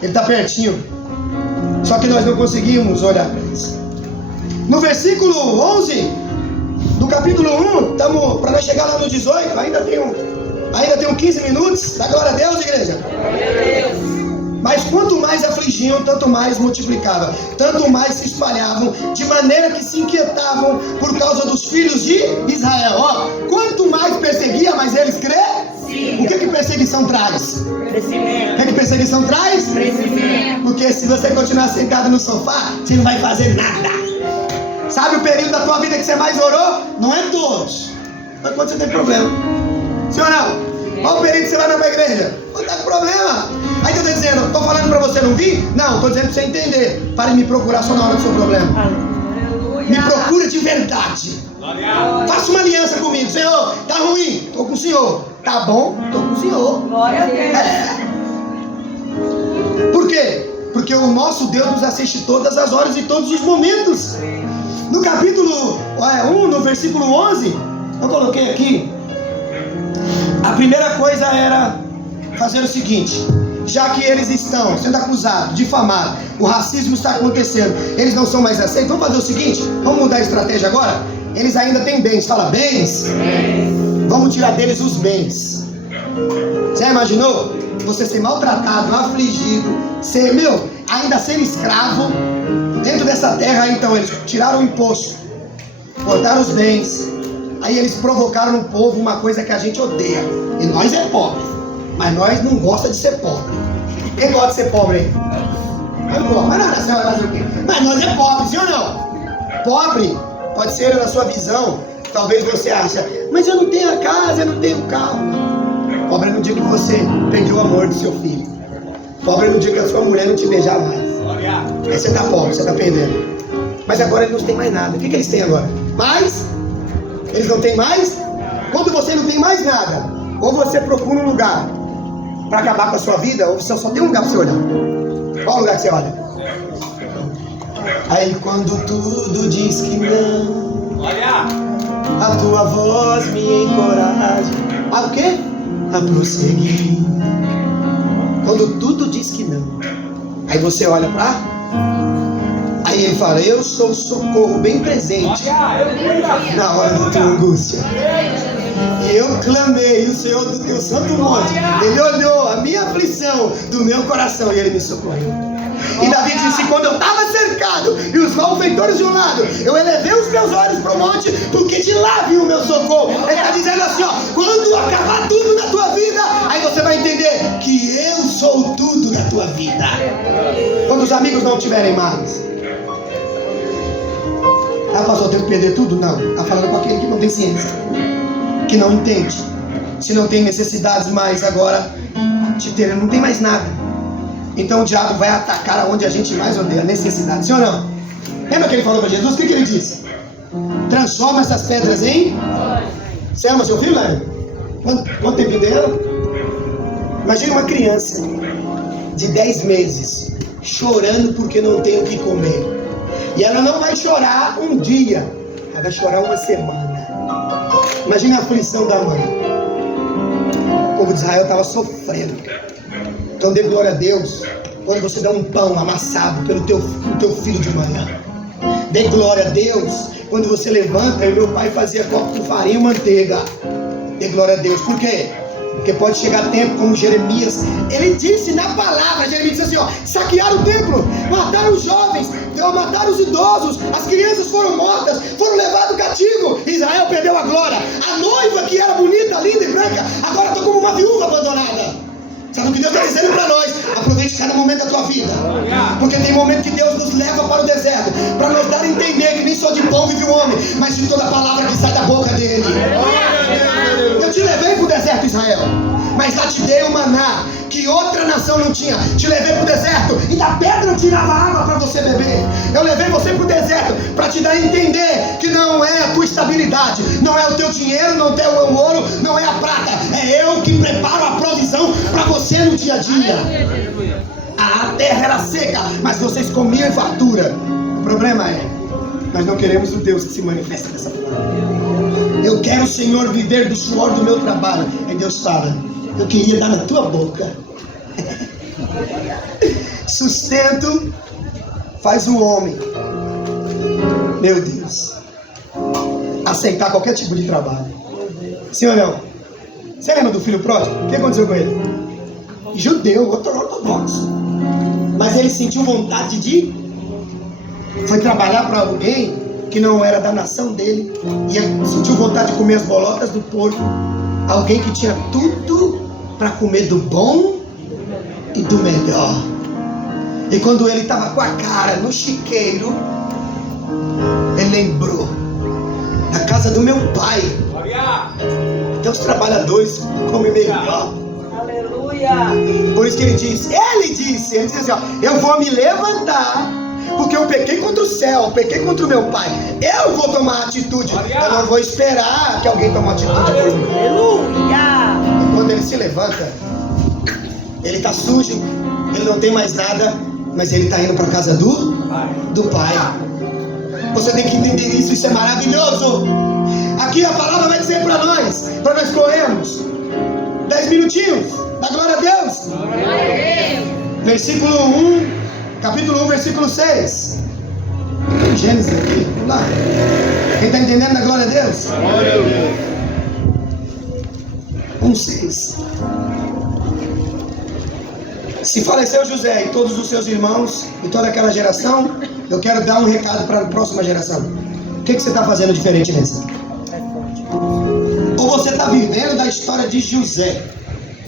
Ele está pertinho, só que nós não conseguimos olhar para isso. No versículo 11 do capítulo 1, estamos para nós chegar lá no 18, ainda tem 15 minutos. Dá glória a Deus, igreja. Mas quanto mais afligiam, tanto mais multiplicavam, tanto mais se espalhavam, de maneira que se inquietavam por causa dos filhos de Israel. Ó, quanto mais perseguia, mais eles cresciam. O que perseguição traz? Crescimento. O que perseguição traz? Crescimento. Porque se você continuar sentado no sofá, você não vai fazer nada. Sabe o período da tua vida que você mais orou? Não é todos. Mas quando você tem problema. Sim ou não? Olha o período que você vai na igreja. Quando tá com problema. Aí eu estou dizendo, estou falando para você não vir? Não, estou dizendo para você entender. Pare de me procurar só na hora do seu problema. Me procura de verdade. Faça uma aliança comigo. Senhor, tá ruim? Estou com o Senhor. Tá bom? Estou com o Senhor. Glória a Deus. Por quê? Porque o nosso Deus nos assiste todas as horas e todos os momentos. No capítulo 1, no versículo 11, eu coloquei aqui. A primeira coisa era fazer o seguinte: já que eles estão sendo acusados, difamados, o racismo está acontecendo, eles não são mais aceitos. Vamos fazer o seguinte, vamos mudar a estratégia agora? Eles ainda têm bens, fala bens. Vamos tirar deles os bens. Já imaginou? Você ser maltratado, afligido, ser, ainda ser escravo dentro dessa terra. Então eles tiraram o imposto, cortaram os bens. Aí eles provocaram no povo uma coisa que a gente odeia. E nós é pobre, mas nós não gosta de ser pobre. Quem gosta de ser pobre aí? Eu não gosto, mas não, a senhora vai fazer o quê? Mas nós é pobre, sim ou não? Pobre pode ser na sua visão. Talvez você ache, mas eu não tenho a casa, eu não tenho o carro. Pobre é no dia que você perdeu o amor do seu filho. Pobre é no dia que a sua mulher não te beijar mais. Aí você tá pobre, você tá perdendo. Mas agora eles não têm mais nada. O que eles têm agora? Mais? Eles não têm mais? Quando você não tem mais nada, ou você procura um lugar para acabar com a sua vida, ou você só tem um lugar para você olhar. Qual lugar que você olha? Aí quando tudo diz que não, a tua voz me encoraja. A o quê? A prosseguir. Quando tudo diz que não, aí você olha para... Aí ele fala, eu sou o socorro bem presente na hora da tua angústia. E eu clamei o Senhor do teu santo monte. Ele olhou a minha aflição do meu coração e ele me socorreu. E Davi disse, quando eu estava cercado e os malfeitores de um lado, eu elevei os meus olhos para o monte, porque de lá vi o meu socorro. Ele está dizendo assim, quando acabar tudo na tua vida, aí você vai entender que eu sou tudo na tua vida. Quando os amigos não tiverem mais. Ah, pastor, eu tenho que perder tudo? Não. Está falando com aquele que não tem ciência, que não entende. Se não tem necessidades mais agora de ter, não tem mais nada. Então o diabo vai atacar aonde a gente mais odeia, a necessidade. Sim ou não? Lembra que ele falou para Jesus? O que ele disse? Transforma essas pedras em... Você ama seu filho, né? Quanto tempo dela? Imagina uma criança de 10 meses chorando porque não tem o que comer. E ela não vai chorar um dia, ela vai chorar uma semana. Imagina a aflição da mãe. O povo de Israel estava sofrendo. Então dê glória a Deus quando você dá um pão amassado pelo teu filho de manhã. Dê glória a Deus quando você levanta, e meu pai fazia copo com farinha e manteiga. Dê glória a Deus. Por quê? Porque pode chegar tempo como Jeremias. Ele disse na palavra, Jeremias disse assim, saquearam o templo, mataram os jovens, mataram os idosos, as crianças foram mortas, foram levados cativo. Israel perdeu a glória. A noiva que era bonita, linda e branca, agora está como uma viúva abandonada. Sabe o que Deus está dizendo para nós? Aproveite cada momento da tua vida. Porque tem momento que Deus nos leva para o deserto, para nos dar a entender que nem só de pão vive o homem, mas de toda a palavra que sai da boca dele. Eu te levei para o deserto, Israel, mas lá te dei o maná que outra nação não tinha. Te levei para o deserto e da pedra eu tirava água para você beber. Eu levei você para o deserto para te dar a entender que não é a tua estabilidade, não é o teu dinheiro, não é o ouro, não é a prata. É eu que preparo a provisão para você no dia a dia. A terra era seca, mas vocês comiam em fartura. O problema é, nós não queremos o Deus que se manifesta dessa forma. Eu quero, Senhor, viver do suor do meu trabalho. Aí Deus fala, eu queria dar na tua boca. Sustento faz o homem, meu Deus, aceitar qualquer tipo de trabalho. Sim ou não? Você lembra do filho pródigo? O que aconteceu com ele? Judeu, ortodoxo. Mas ele sentiu vontade de... Foi trabalhar para alguém que não era da nação dele. E ele sentiu vontade de comer as bolotas do porco. Alguém que tinha tudo para comer do bom e do melhor. E quando ele estava com a cara no chiqueiro, ele lembrou da casa do meu pai. Então os trabalhadores comem melhor. Aleluia. Por isso que ele disse assim, eu vou me levantar, porque eu pequei contra o céu, eu pequei contra o meu pai. Eu vou tomar atitude. Eu não vou esperar que alguém tome atitude por mim. Aleluia. E quando ele se levanta, ele está sujo, ele não tem mais nada, mas ele está indo para a casa do pai. Você tem que entender isso é maravilhoso. Aqui a palavra vai dizer para nós corrermos da 10 minutinhos. Dá glória a Deus. Versículo 1, capítulo 1, versículo 6. Gênesis aqui, vamos lá. Quem está entendendo da glória a Deus? 1:6. Se faleceu José e todos os seus irmãos e toda aquela geração, eu quero dar um recado para a próxima geração. O que você está fazendo diferente nessa? Ou você está vivendo da história de José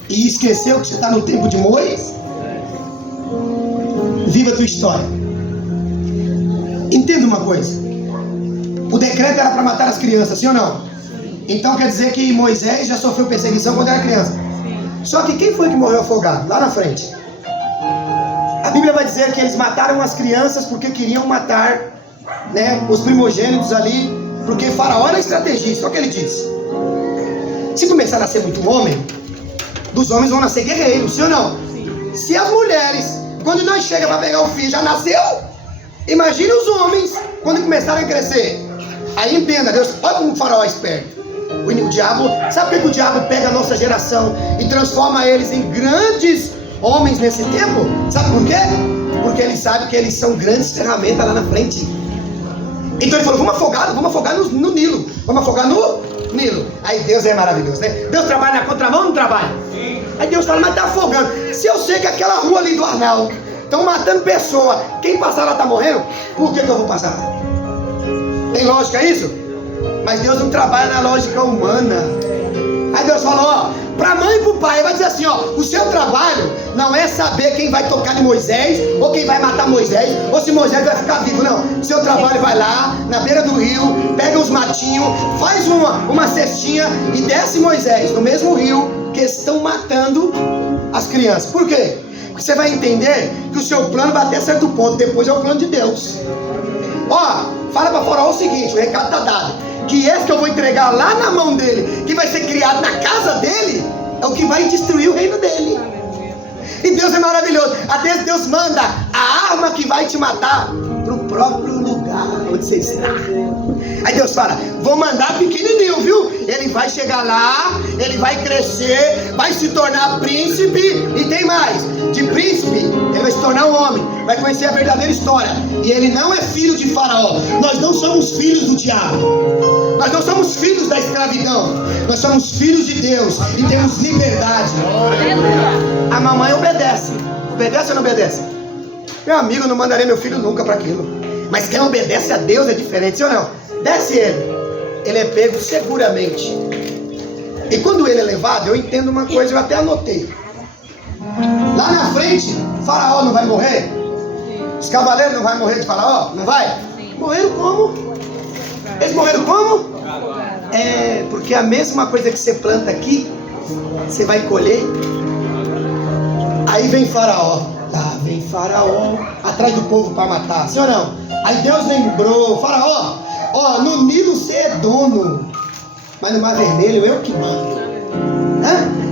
e esqueceu que você está no tempo de Moisés? Viva a tua história. Entenda uma coisa. O decreto era para matar as crianças, sim ou não? Então quer dizer que Moisés já sofreu perseguição quando era criança. Só que quem foi que morreu afogado? Lá na frente. A Bíblia vai dizer que eles mataram as crianças porque queriam matar, né, os primogênitos ali, porque Faraó era estrategista. Olha o que ele disse. Se começar a nascer muito homem, dos homens vão nascer guerreiros, sim ou não? Se as mulheres, quando nós chegamos para pegar o filho, já nasceu, imagine os homens quando começarem a crescer. Aí entenda, Deus, olha como o Faraó é esperto. O diabo, sabe por que o diabo pega a nossa geração e transforma eles em grandes homens nesse tempo? Sabe por quê? Porque ele sabe que eles são grandes ferramentas lá na frente. Então ele falou, vamos afogar no Nilo. Vamos afogar no Nilo. Aí Deus é maravilhoso, né? Deus trabalha na contramão ou não trabalha? Aí Deus fala, mas tá afogando. Se eu sei que aquela rua ali do Arnaldo estão matando pessoa, quem passar lá tá morrendo, por que eu vou passar lá? Tem lógica isso? Mas Deus não trabalha na lógica humana. Aí Deus falou, ó, pra mãe e pro pai, vai dizer assim, ó, o seu trabalho não é saber quem vai tocar em Moisés, ou quem vai matar Moisés, ou se Moisés vai ficar vivo, não. O seu trabalho vai lá, na beira do rio, pega os matinhos, faz uma cestinha e desce Moisés no mesmo rio que estão matando as crianças. Por quê? Porque você vai entender que o seu plano vai até certo ponto, depois é o plano de Deus. Ó, fala para Faraó o seguinte, o recado está dado. Que esse que eu vou entregar lá na mão dele, que vai ser criado na casa dele, é o que vai destruir o reino dele. E Deus é maravilhoso. Até Deus manda a arma que vai te matar para o próprio lugar onde você está. Aí Deus fala, vou mandar pequenininho, viu? Ele vai chegar lá, ele vai crescer, vai se tornar príncipe. E tem mais, de príncipe ele vai se tornar um homem, vai conhecer a verdadeira história. E ele não é filho de Faraó. Nós não somos filhos do diabo. Nós não somos filhos da escravidão. Nós somos filhos de Deus e temos liberdade. A mamãe obedece. Obedece ou não obedece? Meu amigo, eu não mandaria meu filho nunca para aquilo. Mas quem obedece a Deus é diferente, sim ou não? Desce ele. Ele é pego seguramente. E quando ele é levado, eu entendo uma coisa, eu até anotei. Lá na frente, Faraó não vai morrer? Os cavaleiros não vão morrer de Faraó? Não vai? Morreram como? Eles morreram como? É, porque a mesma coisa que você planta aqui, você vai colher. Aí vem Faraó. Lá vem Faraó atrás do povo para matar, sim ou não? Aí Deus lembrou, Faraó, ó, no Nilo você é dono, mas no Mar Vermelho eu que mando.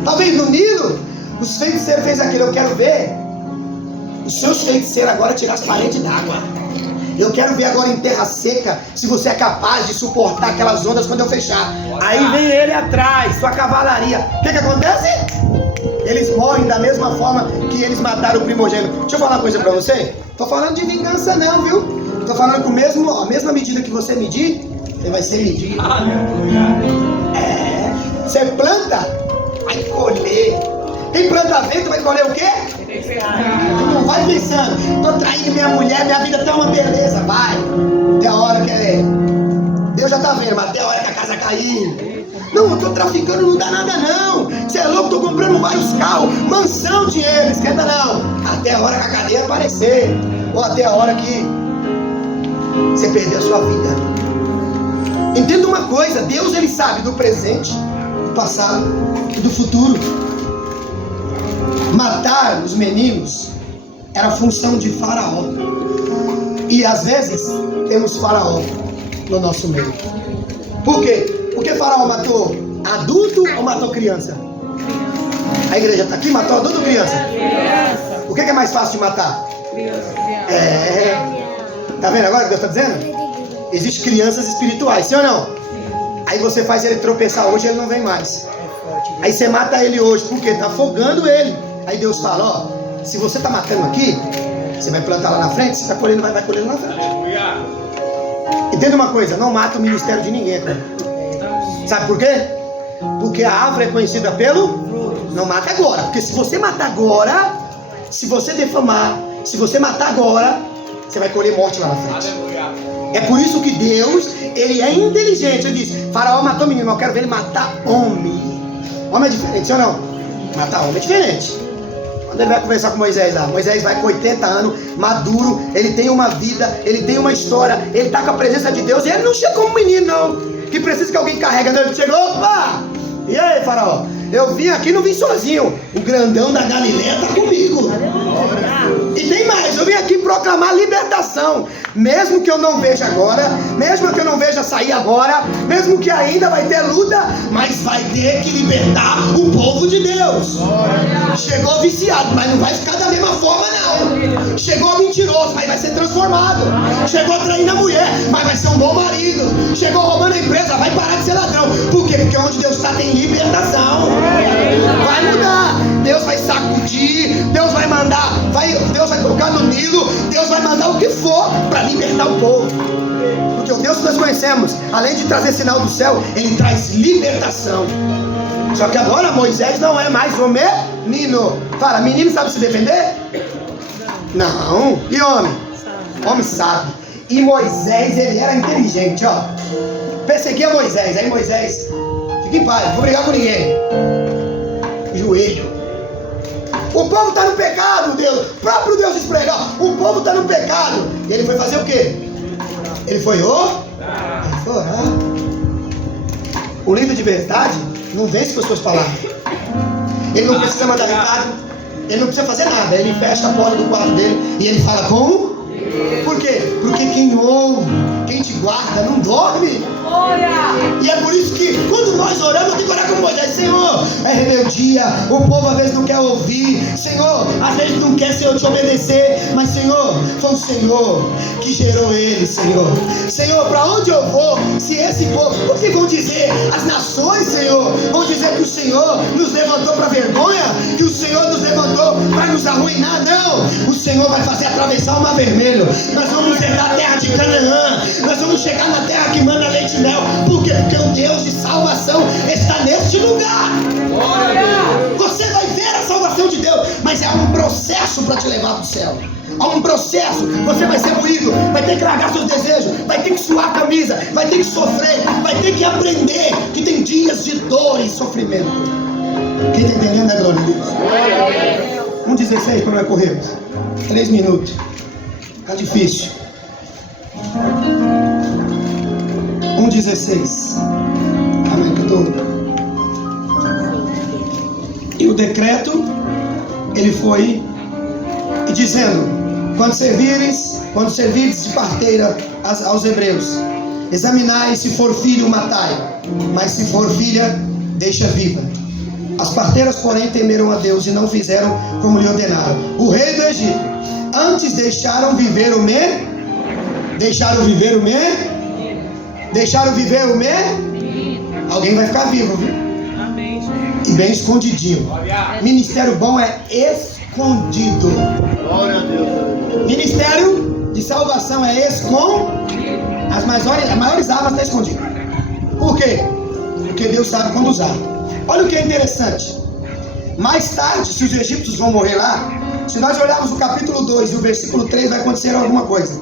Talvez no Nilo os feiticeiros fez aquilo. Eu quero ver os seus feiticeiros agora tirar as paredes d'água. Eu quero ver agora em terra seca se você é capaz de suportar aquelas ondas quando eu fechar. Aí vem ele atrás, sua cavalaria. O que acontece? Eles morrem da mesma forma que eles mataram o primogênito. Deixa eu falar uma coisa pra você. Tô falando de vingança não, viu? Tô falando com a mesma medida que você medir, você vai ser medido. Você planta, vai colher. Quem planta vento vai colher o quê? Não vai pensando, tô traindo minha mulher, minha vida tá uma beleza. Vai, até a hora que Deus já tá vendo, mas até a hora que a casa cair. Não, eu tô traficando, não dá nada não. Você é louco, tô comprando vários carros, mansão, dinheiro, esquenta não. Até a hora que a cadeia aparecer, ou até a hora que você perder a sua vida. Entenda uma coisa, Deus ele sabe do presente, do passado e do futuro. Matar os meninos era função de Faraó. E às vezes temos Faraó no nosso meio. Por quê? Porque Faraó matou adulto ou matou criança? A igreja está aqui, matou adulto ou criança? O que é mais fácil de matar? Tá vendo agora o que Deus está dizendo? Existem crianças espirituais, sim ou não? Aí você faz ele tropeçar hoje e ele não vem mais. Aí você mata ele hoje, porque tá afogando ele. Aí Deus fala, ó, se você tá matando aqui, você vai plantar lá na frente, você tá colhendo, vai colhendo lá na frente. Entenda uma coisa, não mata o ministério de ninguém, cara. Sabe por quê? Porque a árvore é conhecida pelo... Não mata agora, porque se você matar agora, se você defamar, se você matar agora, você vai colher morte lá na frente. É por isso que Deus, ele é inteligente. Ele diz, Faraó matou menino, eu quero ver ele matar homem. Homem é diferente, sim ou não? Matar homem é diferente. Quando ele vai conversar com Moisés lá, Moisés vai com 80 anos, maduro, ele tem uma vida, ele tem uma história, ele está com a presença de Deus, e ele não chega como um menino não, que precisa que alguém carrega, não, ele chegou, opa! E aí, Faraó? Eu vim aqui, não vim sozinho, o grandão da Galileia está comigo. E tem mais, eu vim aqui proclamar libertação, mesmo que eu não veja agora, mesmo que eu não veja sair agora, mesmo que ainda vai ter luta, mas vai ter que libertar o povo de Deus. Chegou viciado, mas não vai ficar da mesma forma não. Chegou mentiroso, mas vai ser transformado. Chegou traindo a mulher, mas vai ser um bom marido. Chegou roubando a empresa, vai parar de ser ladrão. Por quê? Porque onde Deus está tem libertação. Vai mudar, Deus vai sacudir, Deus vai mandar, Deus vai tocar no Nilo, Deus vai mandar o que for para libertar o povo. Porque o Deus que nós conhecemos, além de trazer sinal do céu, ele traz libertação. Só que agora Moisés não é mais um menino. Fala, menino sabe se defender? Não. E homem? Homem sabe. E Moisés, ele era inteligente, ó. Perseguia Moisés, aí Moisés, fica em paz, não vou brigar com ninguém. Joelho. O povo está no pecado, Deus. O próprio Deus esfregou. O povo está no pecado. E ele foi fazer o quê? Ele foi orar. O líder de verdade não vence com as suas palavras. Ele não precisa mandar recado. Ele não precisa fazer nada. Ele fecha a porta do quarto dele e ele fala com... Por quê? Porque quem ouve, quem te guarda, não dorme. E é por isso que quando nós oramos, eu tenho que orar com Moisés. Senhor, é rebeldia, o povo às vezes não quer ouvir. Senhor, às vezes não quer, Senhor, te obedecer. Mas Senhor, foi o Senhor que gerou ele, Senhor. Senhor, para onde eu vou? Se esse povo, o que vão dizer? As nações, Senhor, vão dizer que o Senhor nos levantou para vergonha, que o Senhor nos levantou para nos arruinar. Não, o Senhor vai fazer atravessar o mar vermelho. Nós vamos herdar a terra de Canaã. Nós vamos chegar na terra que manda leite e mel. Por quê? Porque o Deus de salvação está neste lugar. Você vai ver a salvação de Deus, mas é um processo para te levar para o céu. Há um processo, você vai ser moído, vai ter que largar seus desejos, vai ter que suar a camisa, vai ter que sofrer, vai ter que aprender que tem dias de dor e sofrimento. Quem está entendendo é glória a Deus. 1:16 para nós corrermos. 3 minutos. Tá difícil. 1:16. Amém, doutor. E o decreto, ele foi dizendo: quando servires de parteira aos hebreus, examinai, se for filho, matai, mas se for filha, deixa viva. As parteiras, porém, temeram a Deus e não fizeram como lhe ordenaram. O rei do Egito, antes deixaram viver o Deixaram viver o Alguém vai ficar vivo, viu? Amém. E bem escondidinho. Ministério bom é escondido. Glória a Deus. Ministério de salvação é escondido. As maiores armas estão escondidas. Por quê? Porque Deus sabe quando usar. Olha o que é interessante. Mais tarde, se os egípcios vão morrer lá, se nós olharmos o capítulo 2 e o versículo 3, vai acontecer alguma coisa.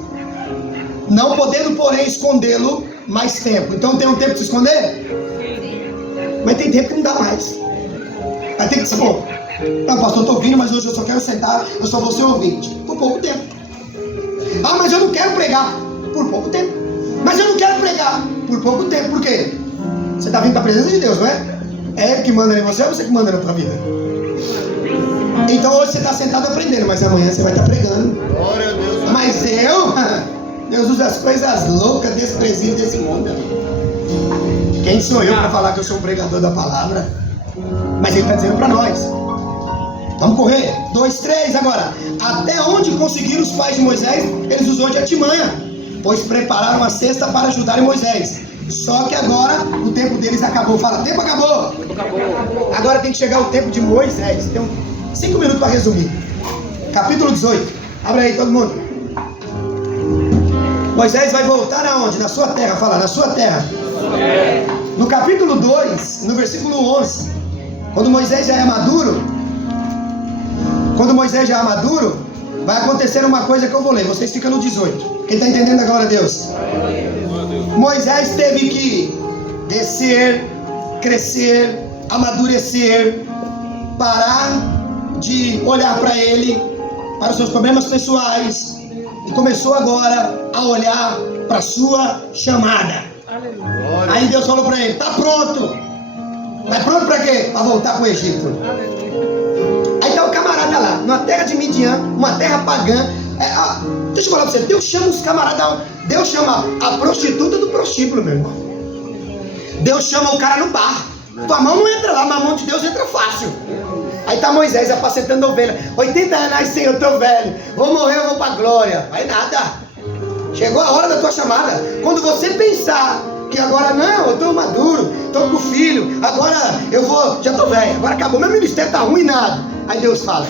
Não podendo, porém, escondê-lo mais tempo. Então tem um tempo de se esconder? Mas tem tempo que não dá mais. Vai ter que se expor. Não, pastor, eu estou vindo, mas hoje eu só quero sentar, eu só vou ser ouvinte. Por pouco tempo. Ah, mas eu não quero pregar. Por pouco tempo. Mas eu não quero pregar. Por pouco tempo. Por quê? Você está vindo para a presença de Deus, não é? É Ele que manda em você ou você que manda na tua vida? Então hoje você está sentado aprendendo, mas amanhã você vai estar pregando. Glória a Deus. Mas Deus usa as coisas loucas, desprezíveis desse mundo. Quem sou eu para falar que eu sou um pregador da palavra? Mas Ele está dizendo para nós. Vamos correr. 2, 3 agora. Até onde conseguiram os pais de Moisés, eles usou de artimanha, pois prepararam a cesta para ajudarem Moisés. Só que agora o tempo deles acabou. Fala, tempo acabou. Agora tem que chegar o tempo de Moisés. Tem 5 minutos para resumir. Capítulo 18. Abre aí todo mundo. Moisés vai voltar aonde? Na sua terra. Fala, na sua terra. No capítulo 2, no versículo 11. Quando Moisés já é maduro, vai acontecer uma coisa que eu vou ler. Vocês ficam no 18. Quem está entendendo a glória a Deus? Moisés teve que descer, crescer, amadurecer, parar de olhar para ele, para os seus problemas pessoais, e começou agora a olhar para a sua chamada. Aí Deus falou para ele, tá pronto. Mas pronto para quê? Para voltar para o Egito. Aí tá o camarada lá, numa terra de Midian, uma terra pagã. Deixa eu falar para você, Deus chama os camaradas, Deus chama a prostituta do prostíbulo, meu irmão. Deus chama o cara no bar. Tua mão não entra lá, mas a mão de Deus entra fácil. Aí tá Moisés apacentando ovelha. 80 anos, ai Senhor, eu tô velho. Vou morrer, eu vou pra glória. Vai nada. Chegou a hora da tua chamada. Quando você pensar que agora não, eu tô maduro, tô com filho, agora eu vou, já tô velho, agora acabou, meu ministério tá arruinado. Aí Deus fala,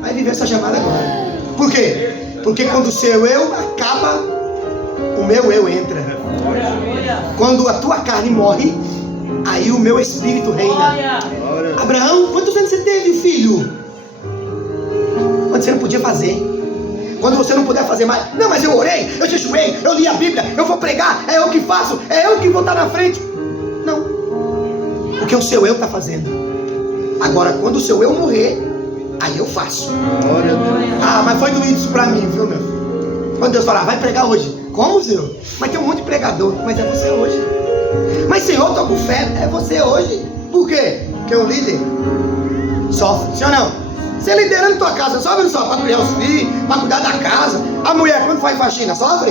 vai viver essa chamada agora. Por quê? Porque quando o seu eu acaba, o meu eu entra. Quando a tua carne morre, aí o meu espírito reina. Abraão, quantos anos você teve, filho? Quando você não podia fazer. Quando você não puder fazer mais. Não, mas eu orei, eu jejuei, eu li a Bíblia, eu vou pregar, é eu que faço, é eu que vou estar na frente. Não. Porque o seu eu está fazendo. Agora, quando o seu eu morrer, aí eu faço. Ah, mas foi doído isso pra mim, viu, meu filho? Quando Deus falar, vai pregar hoje. Como, Senhor? Mas tem um monte de pregador. Mas é você hoje. Mas, Senhor, eu tô com fé. É você hoje. Por quê? Porque o líder sofre. Sim ou não? Você liderando tua casa, sofre só para criar os filhos, para cuidar da casa. A mulher, quando faz faxina, sofre?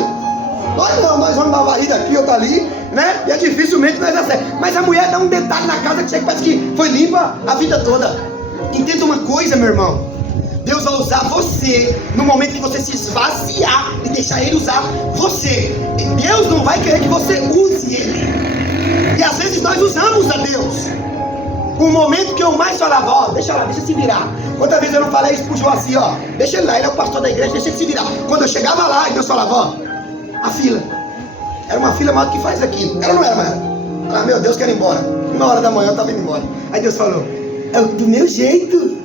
Nós não, nós vamos dar uma varrida aqui, outra ali, né? E é dificilmente nós acertamos. Mas a mulher dá um detalhe na casa que chega, parece que foi limpa a vida toda. Entenda uma coisa, meu irmão. Deus vai usar você no momento que você se esvaziar e deixar Ele usar você. E Deus não vai querer que você use Ele. E às vezes nós usamos a Deus. O momento que eu mais falava, ó, deixa lá, deixa se virar. Quantas vezes eu não falei isso pro Joaci, ó, deixa ele lá, ele é o pastor da igreja, deixa ele se virar. Quando eu chegava lá, Deus falava, ó, a fila. Era uma fila maior do que faz aquilo. Era ou não era, mas ah, meu Deus, quero ir embora. 1h da manhã eu tava indo embora. Aí Deus falou, é do meu jeito.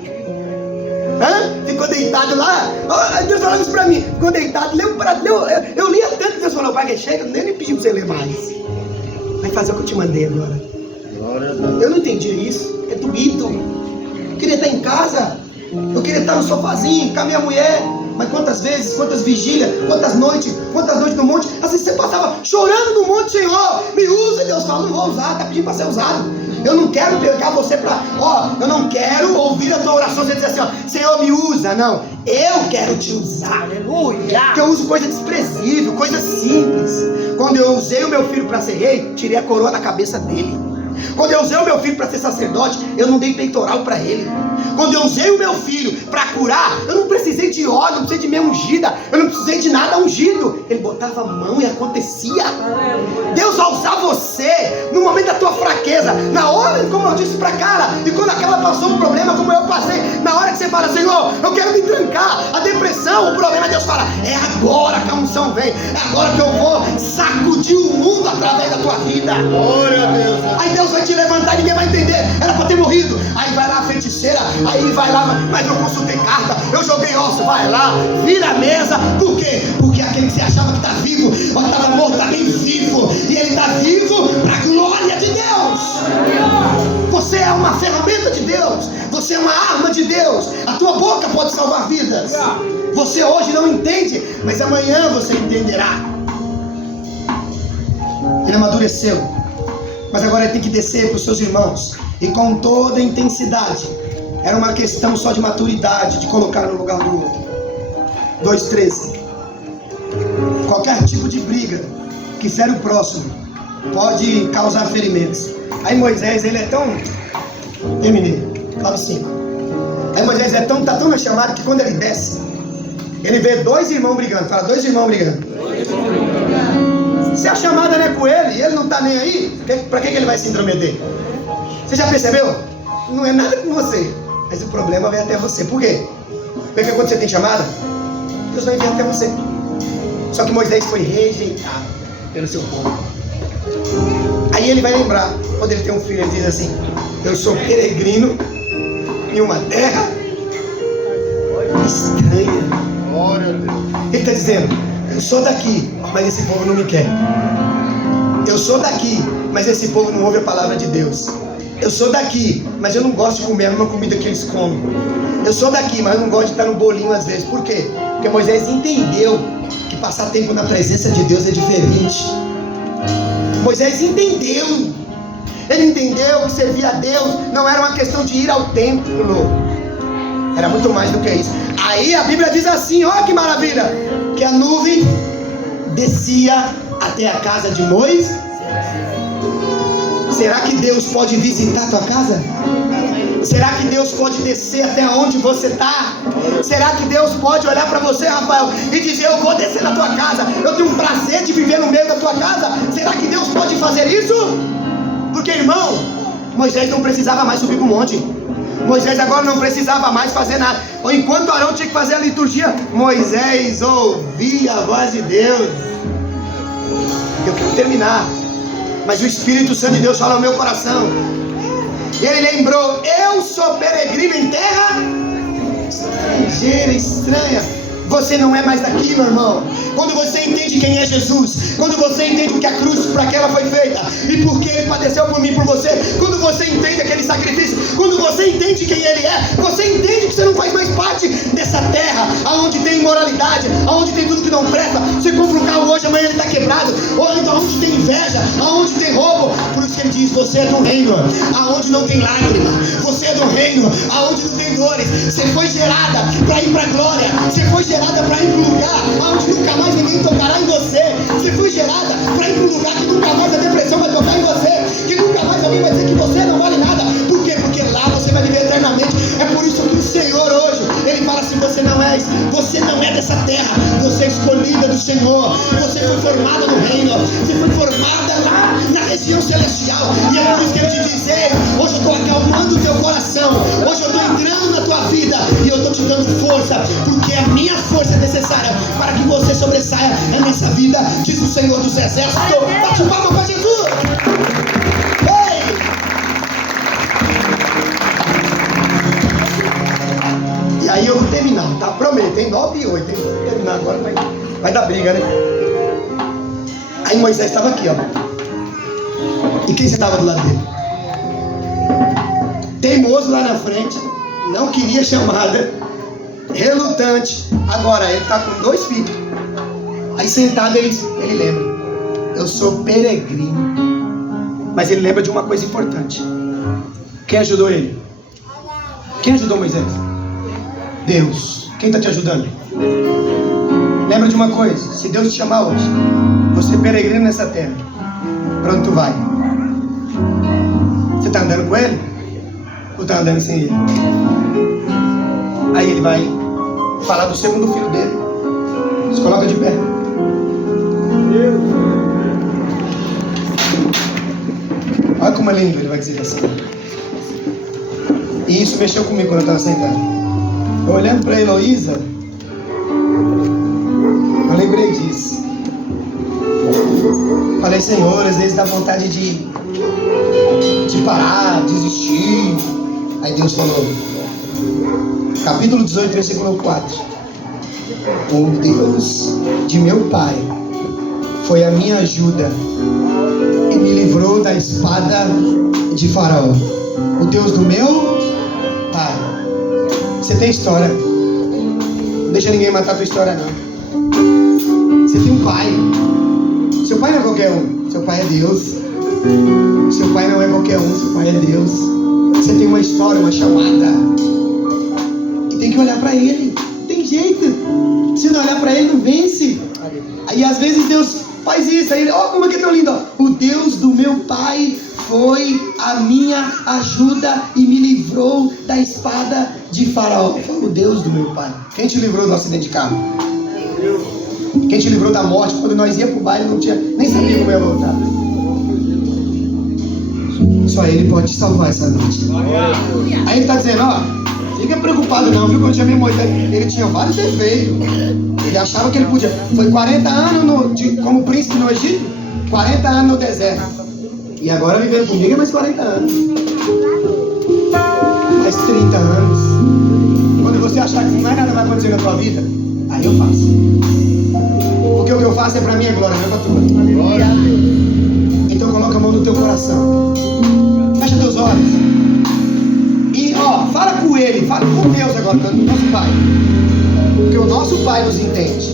Ficou deitado lá. Aí Deus falou isso pra mim. Ficou deitado, eu lia tanto que Deus falou, pai, que chega, nem pedi pra você ler mais. Vai fazer o que eu te mandei agora. Eu não entendi isso. É doído. Eu queria estar em casa. Eu queria estar no sofazinho com a minha mulher. Mas quantas vezes, quantas vigílias, quantas noites no monte. Às vezes você passava chorando no monte, Senhor, me usa. Deus fala, não vou usar, tá pedindo para ser usado. Eu não quero pegar você para, eu não quero ouvir a tua oração. Você dizer assim, Senhor, me usa. Não, eu quero te usar. Aleluia. Porque eu uso coisa desprezível, coisa simples. Quando eu usei o meu filho para ser rei, tirei a coroa da cabeça dele. Quando eu usei o meu filho para ser sacerdote, eu não dei peitoral para ele. Quando eu usei o meu filho para curar, eu não precisei de óleo, não precisei de meia ungida, eu não precisei de nada ungido. Ele botava a mão e acontecia. Deus vai usar você no momento da tua fraqueza, na hora, como eu disse para Cara, e quando aquela passou um problema, como eu passei, na hora que você fala, Senhor, eu quero me trancar, a depressão, o problema, Deus fala, é agora que a unção vem, é agora que eu vou sacudir o mundo através da tua vida. Glória a Deus. Aí Deus vai te levantar e ninguém vai entender. Era para ter morrido. Aí vai lá a feiticeira. Aí vai lá, mas eu consultei carta. Eu joguei osso. Vai lá, vira a mesa. Por quê? Porque aquele que você achava que está vivo, ou estava morto, está bem vivo. E ele está vivo para a glória de Deus. Você é uma ferramenta de Deus. Você é uma arma de Deus. A tua boca pode salvar vidas. Você hoje não entende, mas amanhã você entenderá. Ele amadureceu. Mas agora ele tem que descer para os seus irmãos. E com toda a intensidade. Era uma questão só de maturidade, de colocar no lugar do outro. 2:13. Qualquer tipo de briga que fere o próximo pode causar ferimentos. Aí Moisés, ele é tão... Terminei. 9:5. Aí Moisés tá tão na chamada que quando ele desce, ele vê 2 irmãos brigando. Fala, 2 irmãos brigando. Se a chamada não é com ele e ele não está nem aí, para que ele vai se intrometer? Você já percebeu? Não é nada com você, mas o problema vem até você. Por quê? Porque quando você tem chamada, Deus vai vir até você. Só que Moisés foi rejeitado pelo seu povo. Aí ele vai lembrar, quando ele tem um filho, ele diz assim: eu sou peregrino em uma terra estranha. Glória a Deus. Ele está dizendo: eu sou daqui, mas esse povo não me quer. Eu sou daqui, mas esse povo não ouve a palavra de Deus. Eu sou daqui, mas eu não gosto de comer a mesma comida que eles comem. Eu sou daqui, mas eu não gosto de estar no bolinho às vezes. Por quê? Porque Moisés entendeu que passar tempo na presença de Deus é diferente. Moisés entendeu. Ele entendeu que servir a Deus não era uma questão de ir ao templo. Era muito mais do que isso. Aí a Bíblia diz assim, olha que maravilha, que a nuvem descia até a casa de Moisés. Será que Deus pode visitar a tua casa? Será que Deus pode descer até onde você está? Será que Deus pode olhar para você, Rafael, e dizer: eu vou descer na tua casa, eu tenho um prazer de viver no meio da tua casa? Será que Deus pode fazer isso? Porque, irmão, Moisés não precisava mais subir para o monte. Moisés agora não precisava mais fazer nada. Enquanto Arão tinha que fazer a liturgia, Moisés ouvia a voz de Deus. Eu quero terminar, mas o Espírito Santo de Deus fala no meu coração. Ele lembrou: eu sou peregrino em terra estrangeira, estranha. Você não é mais daqui, meu irmão. Quando você entende quem é Jesus, quando você entende que a cruz para que ela foi feita e porque ele padeceu por mim e por você, quando você entende aquele sacrifício, quando você entende quem ele é, você entende que você não faz mais parte dessa terra onde tem imoralidade, onde tem tudo que não presta. Você compra um carro hoje, amanhã ele está quebrado. Ou então onde tem inveja, aonde tem roubo. Por isso que ele diz: você é do reino aonde não tem lágrima. Você é do reino aonde não tem dores. Você foi gerada para ir para a glória. Você foi gerada para ir para um lugar onde nunca mais ninguém tocará em você. Você foi gerada para ir para um lugar que nunca mais a depressão vai tocar em você, que nunca mais alguém vai dizer que você não vale nada. Por quê? Porque lá você vai viver eternamente. É por isso que o Senhor hoje, ele fala assim: você não é dessa terra, você é escolhida do Senhor, você foi formada no reino, você foi formada lá na região celestial. E é por isso que eu te diz: hoje eu estou acalmando o teu coração, hoje eu estou entrando na tua vida e eu estou te dando força, porque a minha força é necessária para que você sobressaia nessa vida, diz o Senhor dos Exércitos. Bate palma para Jesus. Ei! E aí eu vou terminar, tá? Prometo, tem 9 e 8, hein? Vou terminar agora, vai dar briga, né? Aí Moisés estava aqui, ó. E quem estava do lado dele? Teimoso lá na frente, não queria chamada, relutante. Agora ele está com 2 filhos. Aí sentado ele lembra: eu sou peregrino. Mas ele lembra de uma coisa importante. Quem ajudou ele? Quem ajudou Moisés? Deus. Quem está te ajudando? Lembra de uma coisa: se Deus te chamar hoje, você é peregrino nessa terra, para onde tu vai? Você está andando com ele? Ou está andando sem ele? Aí ele vai falar do segundo filho dele. Se coloca de pé. Olha como é lindo, ele vai dizer assim. E isso mexeu comigo quando eu estava sentado. Eu olhando para a Heloísa, eu lembrei disso. Falei: Senhor, às vezes dá vontade de parar, desistir. Aí Deus falou, capítulo 18, versículo 4: o Deus de meu pai foi a minha ajuda e me livrou da espada de Faraó. O Deus do meu pai. Você tem história. Não deixa ninguém matar a tua história, não. Você tem um pai. Seu pai não é qualquer um. Seu pai é Deus. Seu pai não é qualquer um. Seu pai é Deus. Você tem uma história, uma chamada. E tem que olhar para ele. Não tem jeito. Se não olhar para ele, não vence. Aí às vezes Deus faz isso. Aí, ó, como é que é tão lindo, ó. O Deus do meu pai foi a minha ajuda e me livrou da espada de Faraó. Foi o Deus do meu pai. Quem te livrou do acidente de carro? Quem te livrou da morte, quando nós ia pro baile, não tinha, nem sabia como ia voltar. Só Ele pode te salvar essa noite. Aí Ele está dizendo, ó, fica preocupado não, viu? Quando eu chamei Moisés, ele tinha vários defeitos. Ele achava que ele podia. Foi 40 anos como príncipe no Egito, 40 anos no deserto. E agora vivendo comigo é mais 40 anos. Mais 30 anos. Quando você achar que mais nada vai acontecer na tua vida, aí eu faço. Porque o que eu faço é pra minha glória, não é pra tua. Glória a Deus. Então coloca a mão no teu coração. Fecha teus olhos. E ó, fala com Ele, fala com Deus agora, com o nosso Pai. Porque o nosso Pai nos entende.